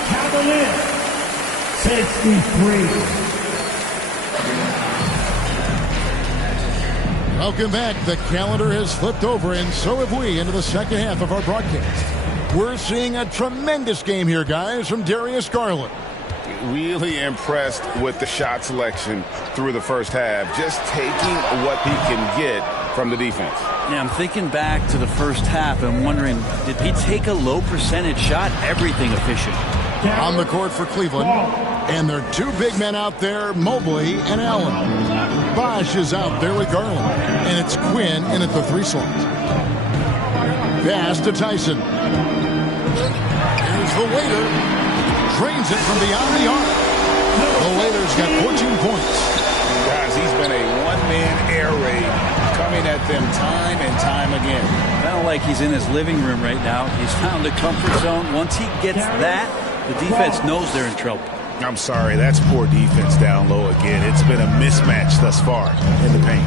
Cavaliers. 63. Welcome back. The calendar has flipped over, and so have we, into the second half of our broadcast. We're seeing a tremendous game here, guys, from Darius Garland. Really impressed with the shot selection through the first half, just taking what he can get from the defense. Yeah, I'm thinking back to the first half and wondering, did he take a low percentage shot? Everything efficient. On the court for Cleveland, and there are two big men out there, Mobley and Allen. Bosh is out there with Garland, and it's Quinn in at the 3 slot. Pass to Tyson. Here's the waiter. Drains it from beyond the arc. The waiter's got 14 points. Guys, he's been a one-man air raid coming at them time and time again. Kind of like he's in his living room right now. He's found the comfort zone. Once he gets that, the defense knows they're in trouble. I'm sorry, that's poor defense down low again. It's been a mismatch thus far in the paint.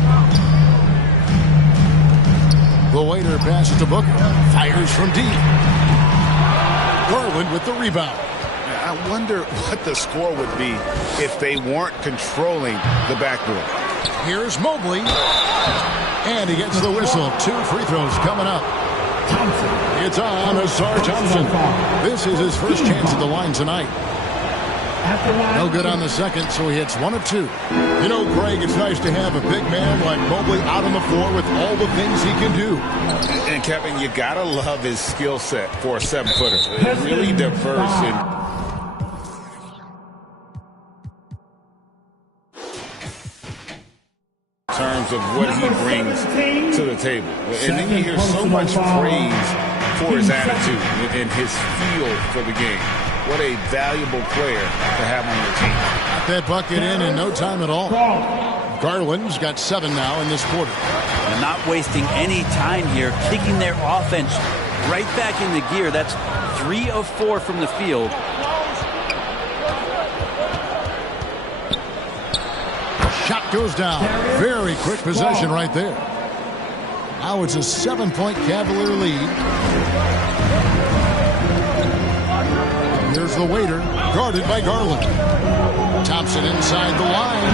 The waiter passes to Booker. Fires from deep. Garland with the rebound. I wonder what the score would be if they weren't controlling the backboard. Here's Mobley. And he gets the whistle. 2 free throws coming up. It's on Asar Thompson. This is his first chance at the line tonight. No good on the second, so he hits 1 of 2. You know, Craig, it's nice to have a big man like Mobley out on the floor with all the things he can do. And Kevin, you gotta love his skill set for a 7-footer. It's really diverse in terms of what he brings to the table. And then you hear so much praise for his attitude and his feel for the game. What a valuable player to have on your team. Got that bucket in no time at all. Garland's got 7 now in this quarter. And not wasting any time here, kicking their offense right back into gear. That's 3 of 4 from the field. Shot goes down. Very quick possession right there. Now it's a 7-point Cavalier lead. Here's the waiter, guarded by Garland. Thompson inside the line.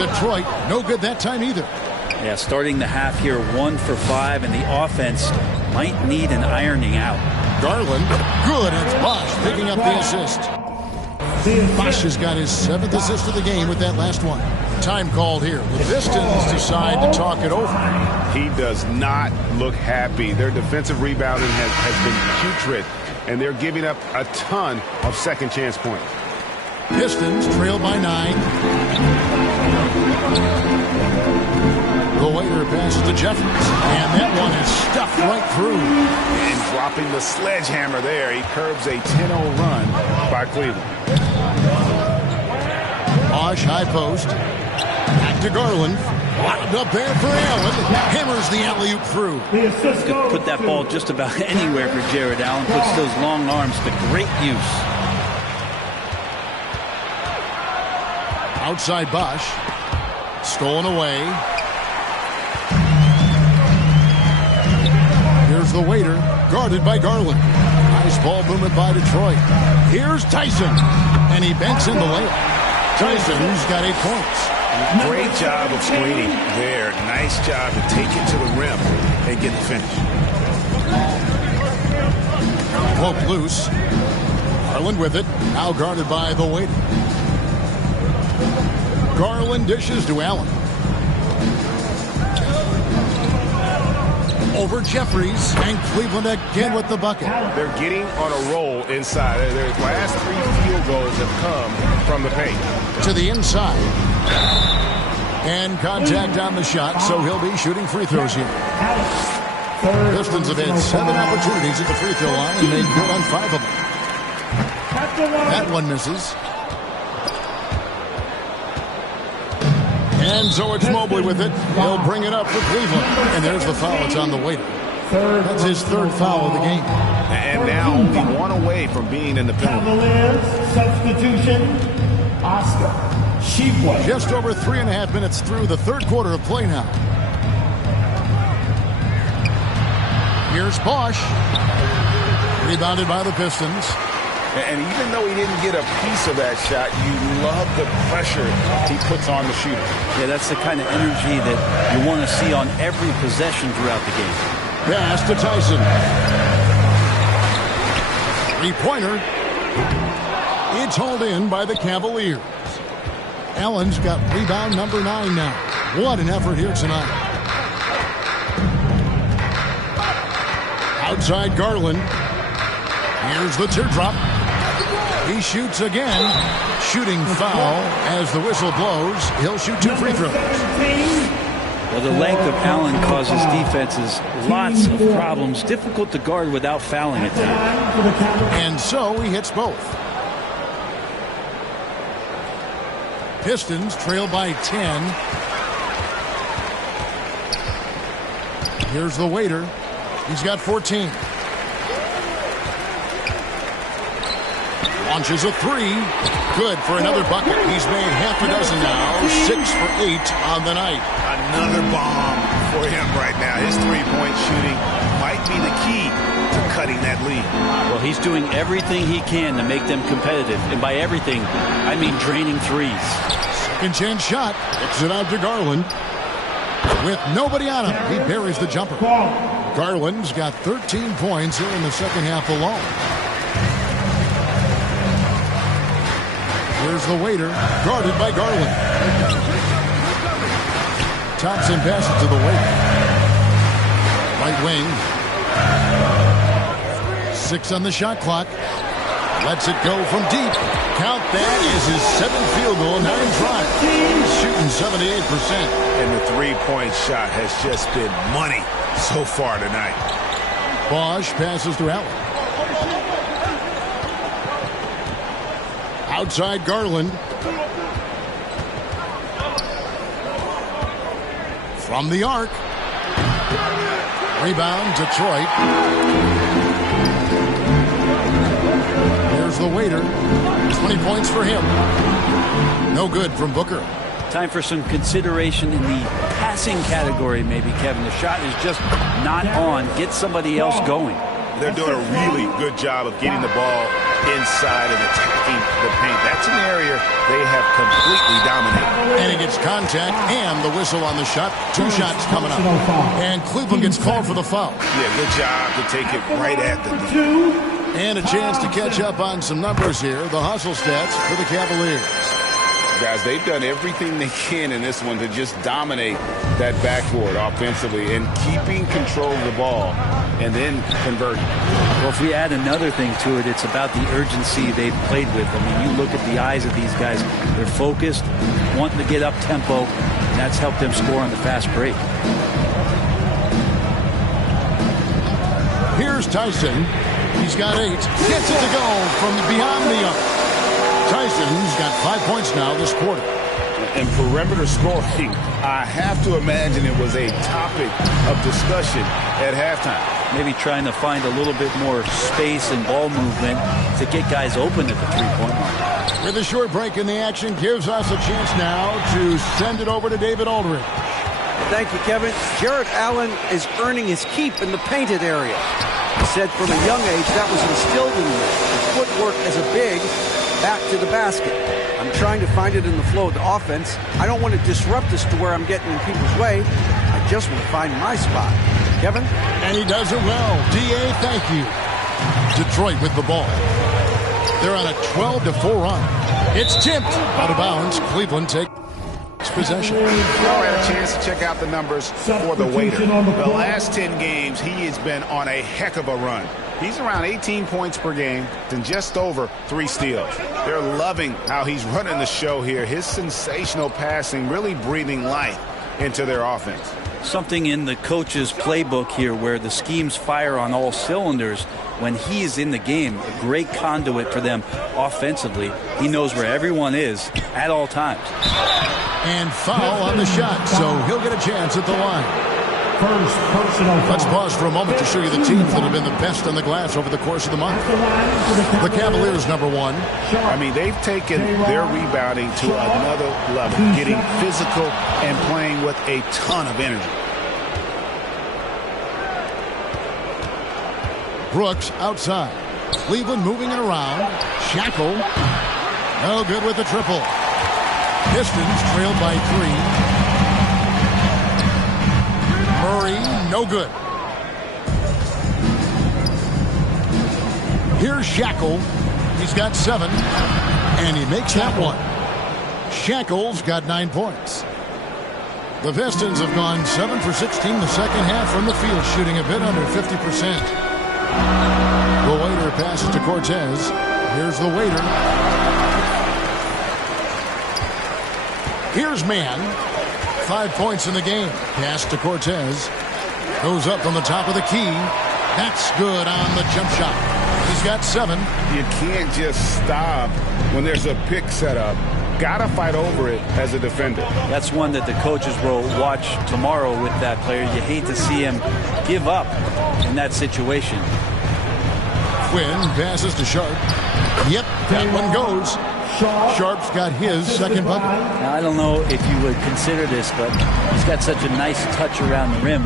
Detroit, no good that time either. Yeah, starting the half here, 1 for 5, and the offense might need an ironing out. Garland, good. It's Bosh picking up the assist. Bosh has got his 7th assist of the game with that last one. Time called here. The Pistons decide to talk it over. He does not look happy. Their defensive rebounding has been putrid, and they're giving up a ton of second chance points. Pistons trail by 9. The waiter passes to Jeffries, and that one is stuffed right through. And dropping the sledgehammer there, he curbs a 10-0 run by Cleveland. Bosh high post. Back to Garland. Lobbed up there for Allen. Hammers the alley-oop through. Could put that ball just about anywhere for Jared Allen. Puts those long arms to great use. Outside Bosh. Stolen away. Here's the waiter. Guarded by Garland. Nice ball movement by Detroit. Here's Tyson. And he banks in the layup. Tyson's got 8 points. Great job of screening there. Nice job to take it to the rim and get the finish. Poke loose. Garland with it. Now guarded by the waiter. Garland dishes to Allen. Over Jeffries, and Cleveland again with the bucket. They're getting on a roll inside. Their last 3 field goals have come from the paint. To the inside. And contact on the shot, so he'll be shooting free throws here. Pistons have had 7 opportunities at the free throw line and made good on 5 of them. That one misses. And so it's Mobley with it. He'll bring it up for Cleveland. And there's the foul. It's on the waiter. That's his 3rd foul of the game. And now only 1 away from being in the penalty. Cavaliers substitution, Oscar Tshiebwe. Just over 3.5 minutes through the 3rd quarter of play now. Here's Bosch. Rebounded by the Pistons. And even though he didn't get a piece of that shot, you love the pressure he puts on the shooter. Yeah, that's the kind of energy that you want to see on every possession throughout the game. Pass to Tyson. 3-pointer. It's hauled in by the Cavaliers. Allen's got rebound number 9 now. What an effort here tonight. Outside Garland. Here's the teardrop. He shoots again. Shooting foul as the whistle blows. He'll shoot 2 free throws. Well, the length of Allen causes defenses lots of problems. Difficult to guard without fouling at times. And so he hits both. Pistons trail by 10. Here's the waiter. He's got 14. Launches a 3. Good for another bucket. He's made half a dozen now. 6 for 8 on the night. Another bomb for him right now. His 3-point shooting might be the key to cutting that lead. Well, he's doing everything he can to make them competitive. And by everything, I mean draining threes. Second chance shot. Kicks it out to Garland. With nobody on him, he buries the jumper. Garland's got 13 points here in the second half alone. Here's the waiter, guarded by Garland. Thompson passes to the waiter. Right wing. 6 on the shot clock. Lets it go from deep. Count that is his 7th field goal, 9 tries. He's shooting 78%. And the 3-point shot has just been money so far tonight. Bosch passes to Allen. Outside Garland. From the arc. Rebound, Detroit. There's the waiter. 20 points for him. No good from Booker. Time for some consideration in the passing category, maybe, Kevin. The shot is just not on. Get somebody else going. They're doing a really good job of getting the ball inside and attacking the paint. That's an area they have completely dominated. And he gets contact and the whistle on the shot. 2 shots coming up. And Cleveland gets called for the foul. Yeah, good job to take it right at the D. And a chance to catch up on some numbers here. The hustle stats for the Cavaliers. Guys, they've done everything they can in this one to just dominate that backcourt offensively and keeping control of the ball and then converting. Well, if we add another thing to it, it's about the urgency they've played with. I mean, you look at the eyes of these guys. They're focused, wanting to get up tempo, and that's helped them score on the fast break. Here's Tyson. He's got 8. Gets it to go from beyond the arc. Tyson's got 5 points now this quarter. And perimeter scoring, I have to imagine it was a topic of discussion at halftime. Maybe trying to find a little bit more space and ball movement to get guys open at the 3-point line. With a short break in the action, gives us a chance now to send it over to David Aldridge. Thank you, Kevin. Jared Allen is earning his keep in the painted area. He said from a young age that was instilled in him. His footwork as a big, back to the basket. I'm trying to find it in the flow of the offense. I don't want to disrupt this to where I'm getting in people's way. I just want to find my spot. Kevin? And he does it well. D.A., thank you. Detroit with the ball. They're on a 12-4 run. It's tipped out of bounds. Cleveland takes possession. We had a chance to check out the numbers for the waiter. The last 10 games, he has been on a heck of a run. He's around 18 points per game and just over 3 steals. They're loving how he's running the show here. His sensational passing really breathing life into their offense. something in the coach's playbook here where the schemes fire on all cylinders. When he is in the game, a great conduit for them offensively. He knows where everyone is at all times. And foul on the shot, so he'll get a chance at the line. First personal foul. Let's pause for a moment to show you the teams that have been the best on the glass over the course of the month. The Cavaliers, number 1. I mean, they've taken their rebounding to another level, getting physical and playing with a ton of energy. Brooks outside. Cleveland moving it around. Shackle. No good with the triple. Pistons trailed by 3. Murray, no good. Here's Shackle. He's got 7. And he makes that one. Shackle's got 9 points. The Pistons have gone 7 for 16 the second half from the field, shooting a bit under 50%. The waiter passes to Cortez. Here's the waiter. Here's Mann. 5 points in the game. Pass to Cortez. Goes up from the top of the key. That's good on the jump shot. He's got 7. You can't just stop when there's a pick set up. Gotta fight over it as a defender. That's one that the coaches will watch tomorrow with that player. You hate to see him give up in that situation. Quinn passes to Sharp. Yep, that one goes. Sharp's got his second bucket. Now, I don't know if you would consider this, but he's got such a nice touch around the rim.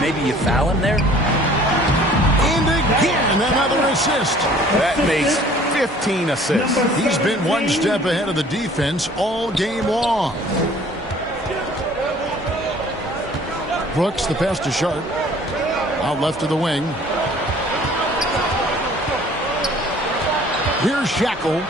Maybe you foul him there? And again, another assist. That makes 15 assists. He's been one step ahead of the defense all game long. Brooks, the pass to Sharp. Out left to the wing. Here's Shackle.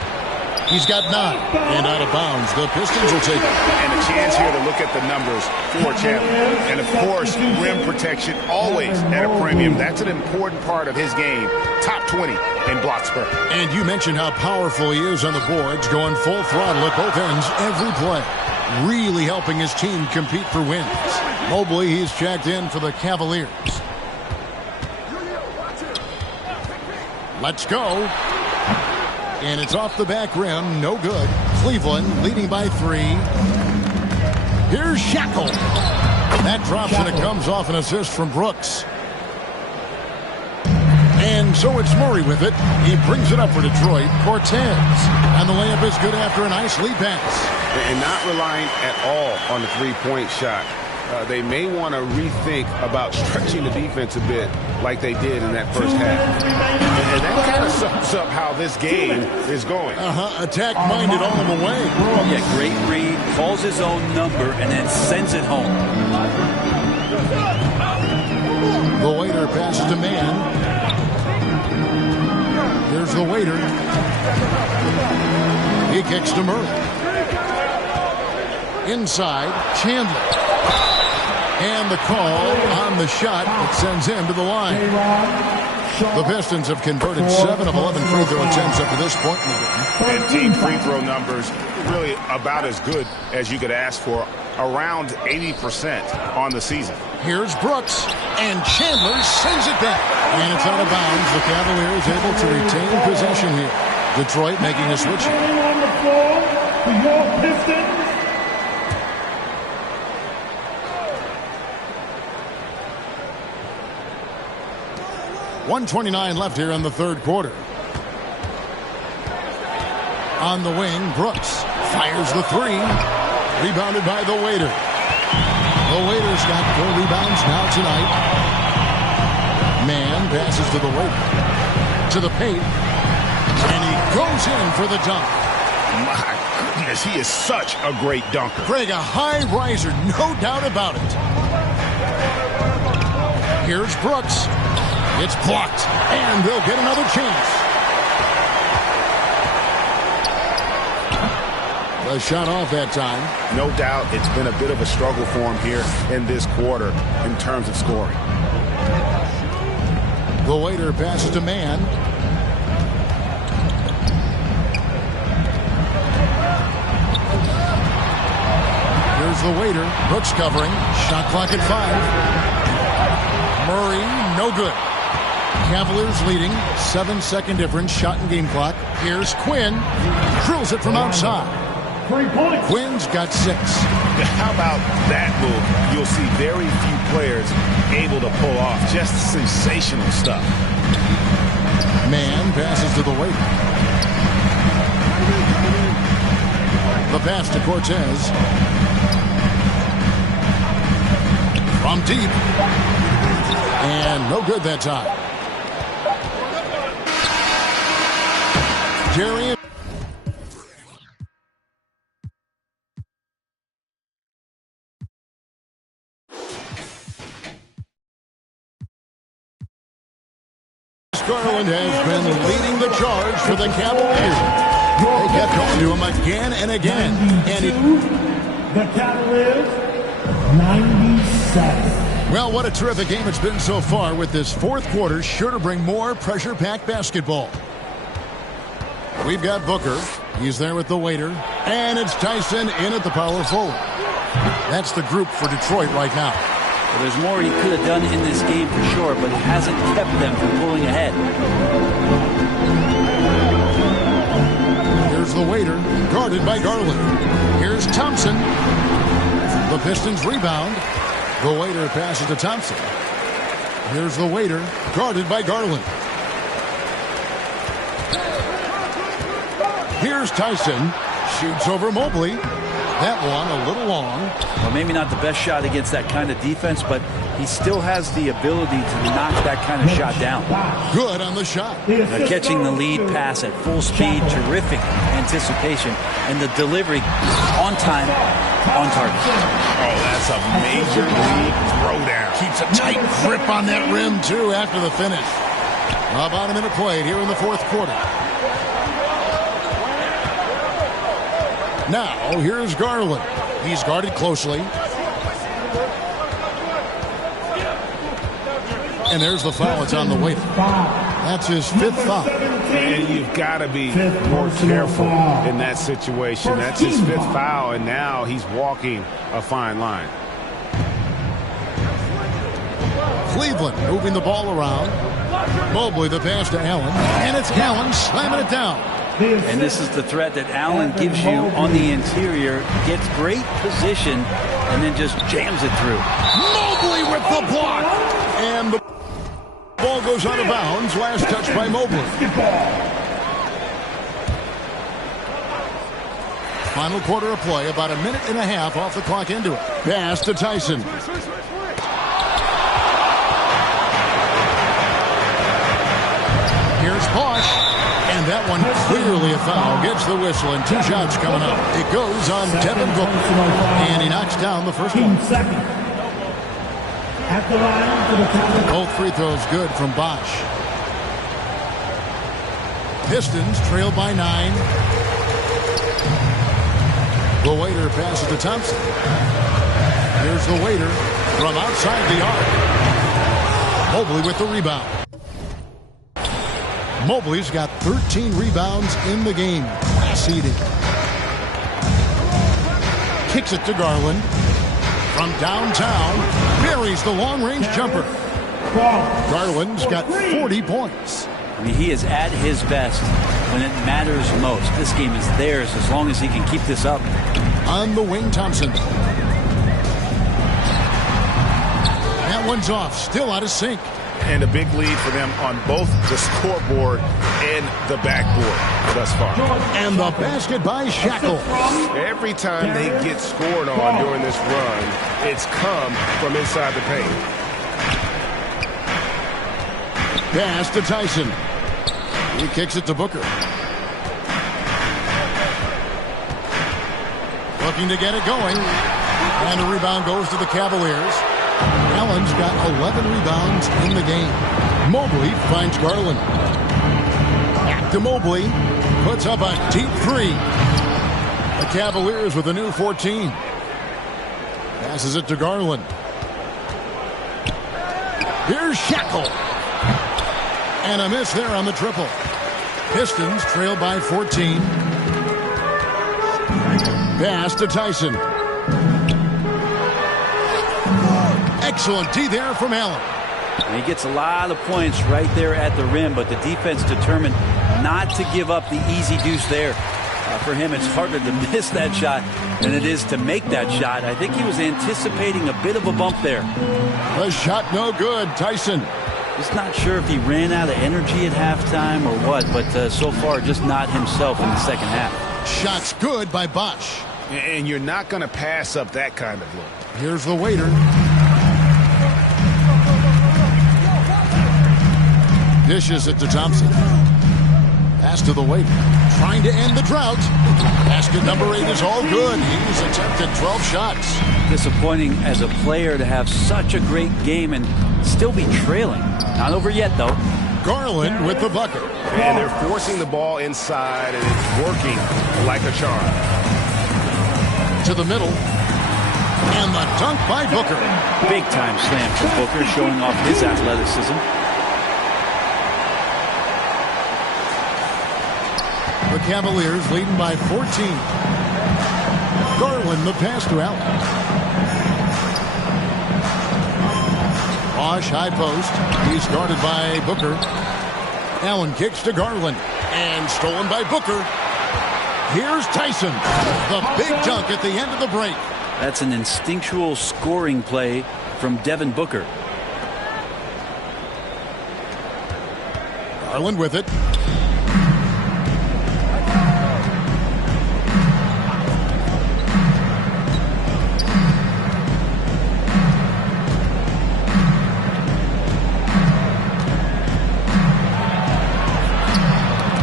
He's got 9. And out of bounds. The Pistons will take it. And a chance here to look at the numbers for Chandler. And, of course, rim protection always at a premium. That's an important part of his game. Top 20 in block spur. And you mentioned how powerful he is on the boards, going full throttle at both ends every play. Really helping his team compete for wins. Mobley, he's checked in for the Cavaliers. Let's go. And it's off the back rim. No good. Cleveland leading by 3. Here's Shackle. That drops and it comes off an assist from Brooks. And so it's Murray with it. He brings it up for Detroit. Cortez. And the layup is good after a nice lead pass. And not relying at all on the three-point shot. They may want to rethink about stretching the defense a bit like they did in that first half. And that kind of sums up how this game is going. Attack-minded all the way. Yeah, great read. Calls his own number and then sends it home. The waiter passes to Mann. Here's the waiter. He kicks to Murray. Inside, Chandler. And the call on the shot that sends him to the line. The Pistons have converted 7 of 11 free throw attempts up to this point in the game. And team free throw numbers really about as good as you could ask for. Around 80% on the season. Here's Brooks. And Chandler sends it back. And it's out of bounds. The Cavaliers able to retain possession here. Detroit making a switch. On the floor for your Pistons. 1:29 left here in the third quarter. On the wing, Brooks fires the 3. Rebounded by the waiter. The waiter's got 4 rebounds now tonight. Mann passes to the waiter. To the paint. And he goes in for the dunk. My goodness, he is such a great dunker. Craig, a high riser, no doubt about it. Here's Brooks. It's blocked, and they'll get another chance. The shot off that time. No doubt it's been a bit of a struggle for him here in this quarter in terms of scoring. The waiter passes to Mann. Here's the waiter. Brooks covering. Shot clock at 5. Murray, no good. Cavaliers leading. 7-second difference. Shot and game clock. Here's Quinn. Drills it from outside. 3 points. Quinn's got 6. How about that move? You'll see very few players able to pull off just sensational stuff. Man passes to the waiter. The pass to Cortez. From deep. And no good that time. Jerry. Garland has been leading the charge for the Cavaliers. They kept going to him again and again. And the Cavaliers, 97. Well, what a terrific game it's been so far, with this fourth quarter sure to bring more pressure-packed basketball. We've got Booker. He's there with the waiter. And it's Tyson in at the power forward. That's the group for Detroit right now. Well, there's more he could have done in this game for sure, but it hasn't kept them from pulling ahead. Here's the waiter, guarded by Garland. Here's Thompson. The Pistons rebound. The waiter passes to Thompson. Here's the waiter, guarded by Garland. Here's Tyson. Shoots over Mobley. That one a little long. Well, maybe not the best shot against that kind of defense, but he still has the ability to knock that kind of shot down. Good on the shot. Catching the lead pass at full speed, terrific anticipation, and the delivery on time, on target. Oh, that's a major league throwdown. Keeps a tight grip on that rim, too, after the finish. About a minute played here in the fourth quarter. Now, here's Garland. He's guarded closely. And there's the foul. It's on the waiter. That's his 5th foul. And you've got to be more careful in that situation. That's his 5th foul, and now he's walking a fine line. Cleveland moving the ball around. Mobley the pass to Allen. And it's Allen slamming it down. And this is the threat that Allen gives you on the interior. Gets great position and then just jams it through. Mobley with the block. And the ball goes out of bounds. Last touch by Mobley. Final quarter of play. About a minute and a half off the clock into it. Pass to Tyson. Here's Bosch. And that one clearly a foul. Gets the whistle, and 2 shots coming up. It goes on Devin Booker. And he knocks down the first one. At the line for the both free throws good from Bosch. Pistons trail by 9. The waiter passes to Thompson. Here's the waiter from outside the arc. Mobley with the rebound. Mobley's got 13 rebounds in the game. Seeding. Kicks it to Garland. From downtown, buries the long-range jumper. Garland's got 40 points. I mean, he is at his best when it matters most. This game is theirs as long as he can keep this up. On the wing, Thompson. That one's off, still out of sync. And a big lead for them on both the scoreboard and the backboard thus far. And the basket by Shackle. Every time they get scored on during this run, it's come from inside the paint. Pass to Tyson. He kicks it to Booker. Looking to get it going. And the rebound goes to the Cavaliers. Allen's got 11 rebounds in the game. Mobley finds Garland. Back to Mobley. Puts up a deep 3. The Cavaliers with a new 14. Passes it to Garland. Here's Shackle. And a miss there on the triple. Pistons trail by 14. Pass to Tyson. Excellent D there from Allen. And he gets a lot of points right there at the rim, but the defense determined not to give up the easy deuce there. For him, it's harder to miss that shot than it is to make that shot. I think he was anticipating a bit of a bump there. The shot no good. Tyson. Just not sure if he ran out of energy at halftime or what, but so far just not himself in the second half. Shot's good by Bosch. And you're not going to pass up that kind of look. Here's the waiter. Dishes it to Thompson. Pass to the waiter. Trying to end the drought. Basket number 8 is all good. He's attempted 12 shots. Disappointing as a player to have such a great game and still be trailing. Not over yet, though. Garland with the bucket. And they're forcing the ball inside, and it's working like a charm. To the middle. And the dunk by Booker. Big time slam from Booker, showing off his athleticism. The Cavaliers leading by 14. Garland the pass to Allen. Bosch high post. He's guarded by Booker. Allen kicks to Garland. And stolen by Booker. Here's Tyson. The big dunk at the end of the break. That's an instinctual scoring play from Devin Booker. Garland with it.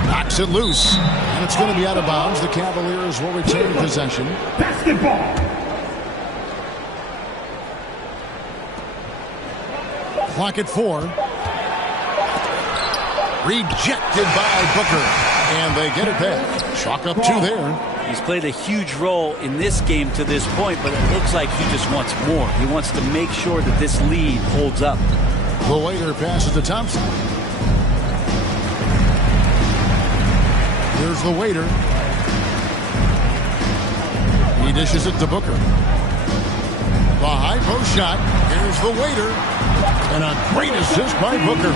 Knocks it loose. And it's going to be out of bounds. The Cavaliers will retain possession. Basketball. Clock at 4. Rejected by Booker. And they get it back. Chalk up 2 there. He's played a huge role in this game to this point, but it looks like he just wants more. He wants to make sure that this lead holds up. The waiter passes to Thompson. Here's the waiter. He dishes it to Booker. The high post shot. Here's the waiter. And a great assist by Booker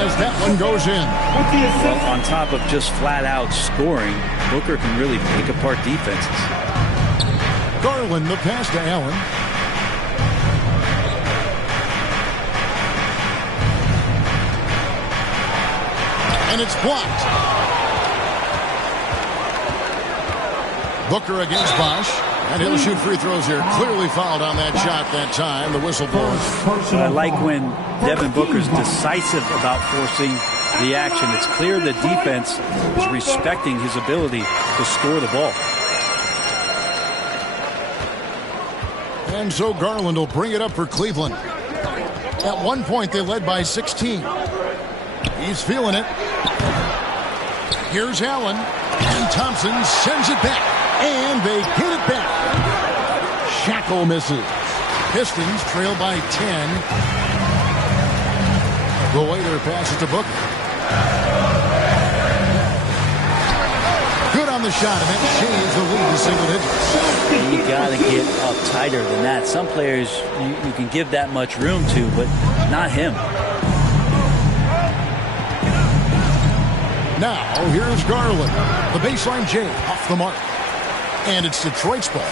as that one goes in. Well, on top of just flat-out scoring, Booker can really pick apart defenses. Garland the pass to Allen. And it's blocked. Booker against Bosch. And he'll shoot free throws here. Clearly fouled on that shot that time. The whistle blows. I like when Devin Booker's decisive about forcing the action. It's clear the defense is respecting his ability to score the ball. And so Garland will bring it up for Cleveland. At one point, they led by 16. He's feeling it. Here's Allen. And Thompson sends it back. And they get it back. Shackle misses. Pistons trail by 10. The waiter passes to Booker. Good on the shot, and that changes the lead to single digits. You got to get up tighter than that. Some players you can give that much room to, but not him. Now, here's Garland. The baseline J off the mark. And it's Detroit's ball.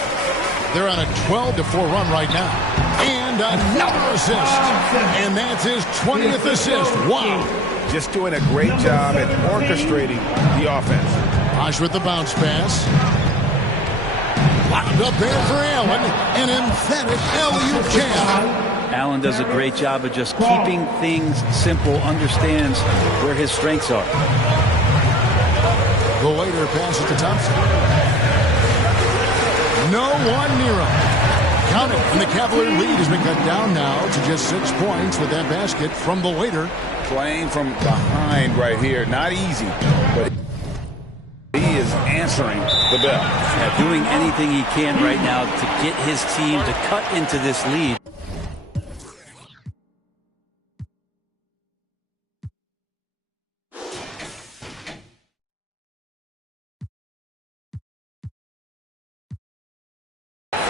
They're on a 12-4 run right now. And another assist. And that's his 20th assist. Wow. Just doing a great job at orchestrating the offense. Bosch with the bounce pass. Locked up there for Allen. An emphatic alley-oop jam. Allen does a great job of just keeping things simple, understands where his strengths are. The waiter passes to Thompson. No one near him. Count it. And the Cavalier lead has been cut down now to just 6 points with that basket from the waiter. Playing from behind right here. Not easy, but he is answering the bell. Yeah, doing anything he can right now to get his team to cut into this lead.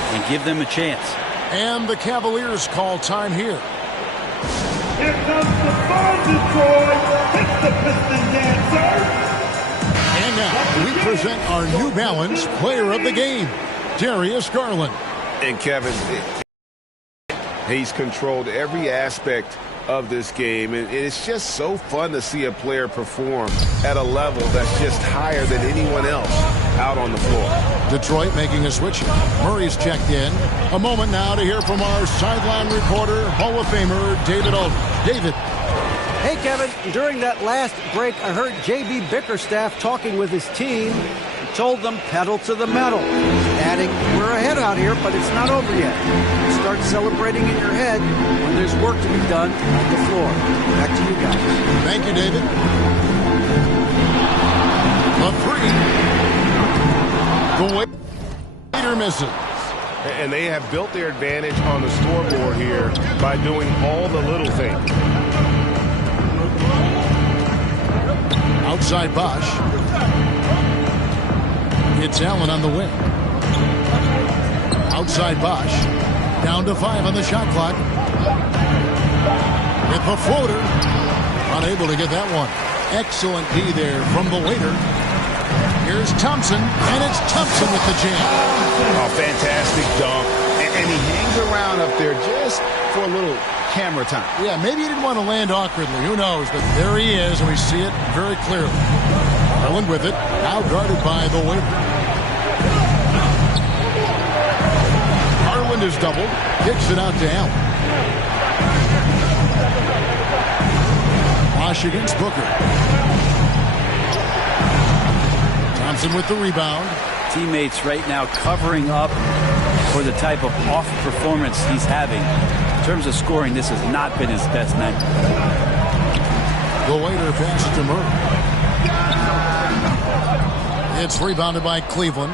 And give them a chance. And the Cavaliers call time here. Here comes the fun, Detroit. It's the Piston Dancer. And now we present our New Balance Player of the Game, Darius Garland. And Kevin, he's controlled every aspect of this game, and it's just so fun to see a player perform at a level that's just higher than anyone else out on the floor. Detroit making a switch. Murray's checked in. A moment now to hear from our sideline reporter, Hall of Famer David Aldridge. David. Hey, Kevin. During that last break, I heard J.B. Bickerstaff talking with his team. He told them pedal to the metal, adding, we're ahead out here, but it's not over yet. Start celebrating in your head when there's work to be done on the floor. Back to you guys. Thank you, David. A three. The waiter misses. And they have built their advantage on the scoreboard here by doing all the little things. Outside Bosch. It's Allen on the wing. Outside Bosch. Down to 5 on the shot clock. With the floater. Unable to get that one. Excellent D there from the waiter. Here's Thompson, and it's Thompson with the jam. Oh, fantastic dunk. And he hangs around up there just for a little camera time. Yeah, maybe he didn't want to land awkwardly. Who knows? But there he is, and we see it very clearly. Garland with it. Now guarded by the waiter. Garland is doubled. Kicks it out to Allen. Bosch against Booker. Thompson with the rebound. Teammates right now covering up for the type of off performance he's having. In terms of scoring, this has not been his best night. The waiter passes to Murray. It's rebounded by Cleveland.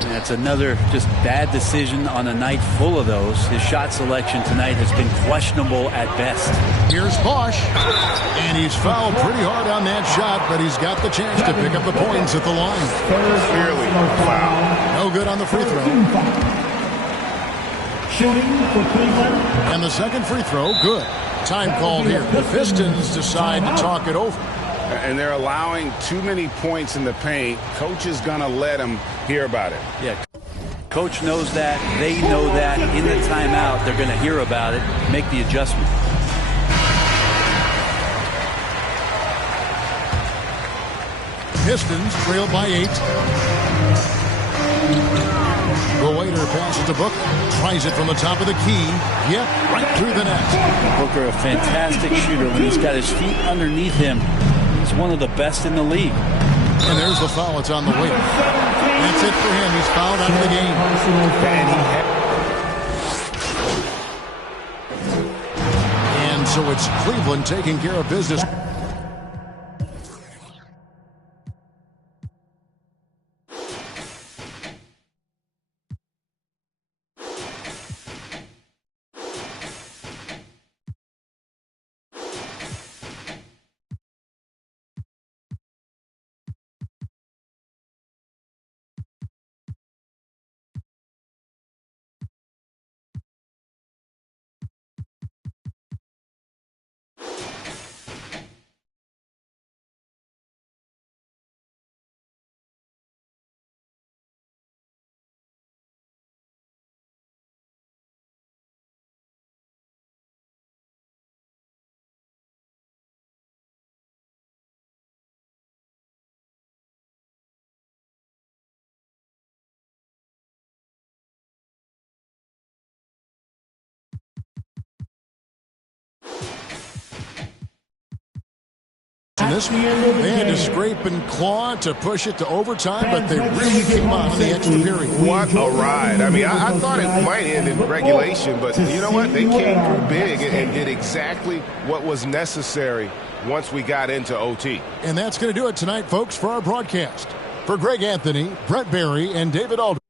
That's another just bad decision on a night full of those. His shot selection tonight has been questionable at best. Here's Bosch, and he's fouled pretty hard on that shot, but he's got the chance to pick up the points at the line. Clearly foul. No good on the free throw. Shooting for Cleveland. And the second free throw, good. Time called here. The Pistons decide to talk it over. And they're allowing too many points in the paint. Coach is going to let them hear about it. Yeah. Coach knows that. They know that. In the timeout, they're going to hear about it, make the adjustment. Pistons trail by 8. The waiter passes to Booker. Tries it from the top of the key. Yep, right through the net. Booker, a fantastic shooter. When he's got his feet underneath him, he's one of the best in the league. And there's the foul. It's on the waiter. That's it for him. He's fouled out of the game. And so it's Cleveland taking care of business. In this one, they had to scrape and claw to push it to overtime, but they really came on in the extra period. What a ride. I mean, I thought it might end in regulation, but you know what? They came through big and did exactly what was necessary once we got into OT. And that's going to do it tonight, folks, for our broadcast. For Greg Anthony, Brett Barry, and David Aldridge.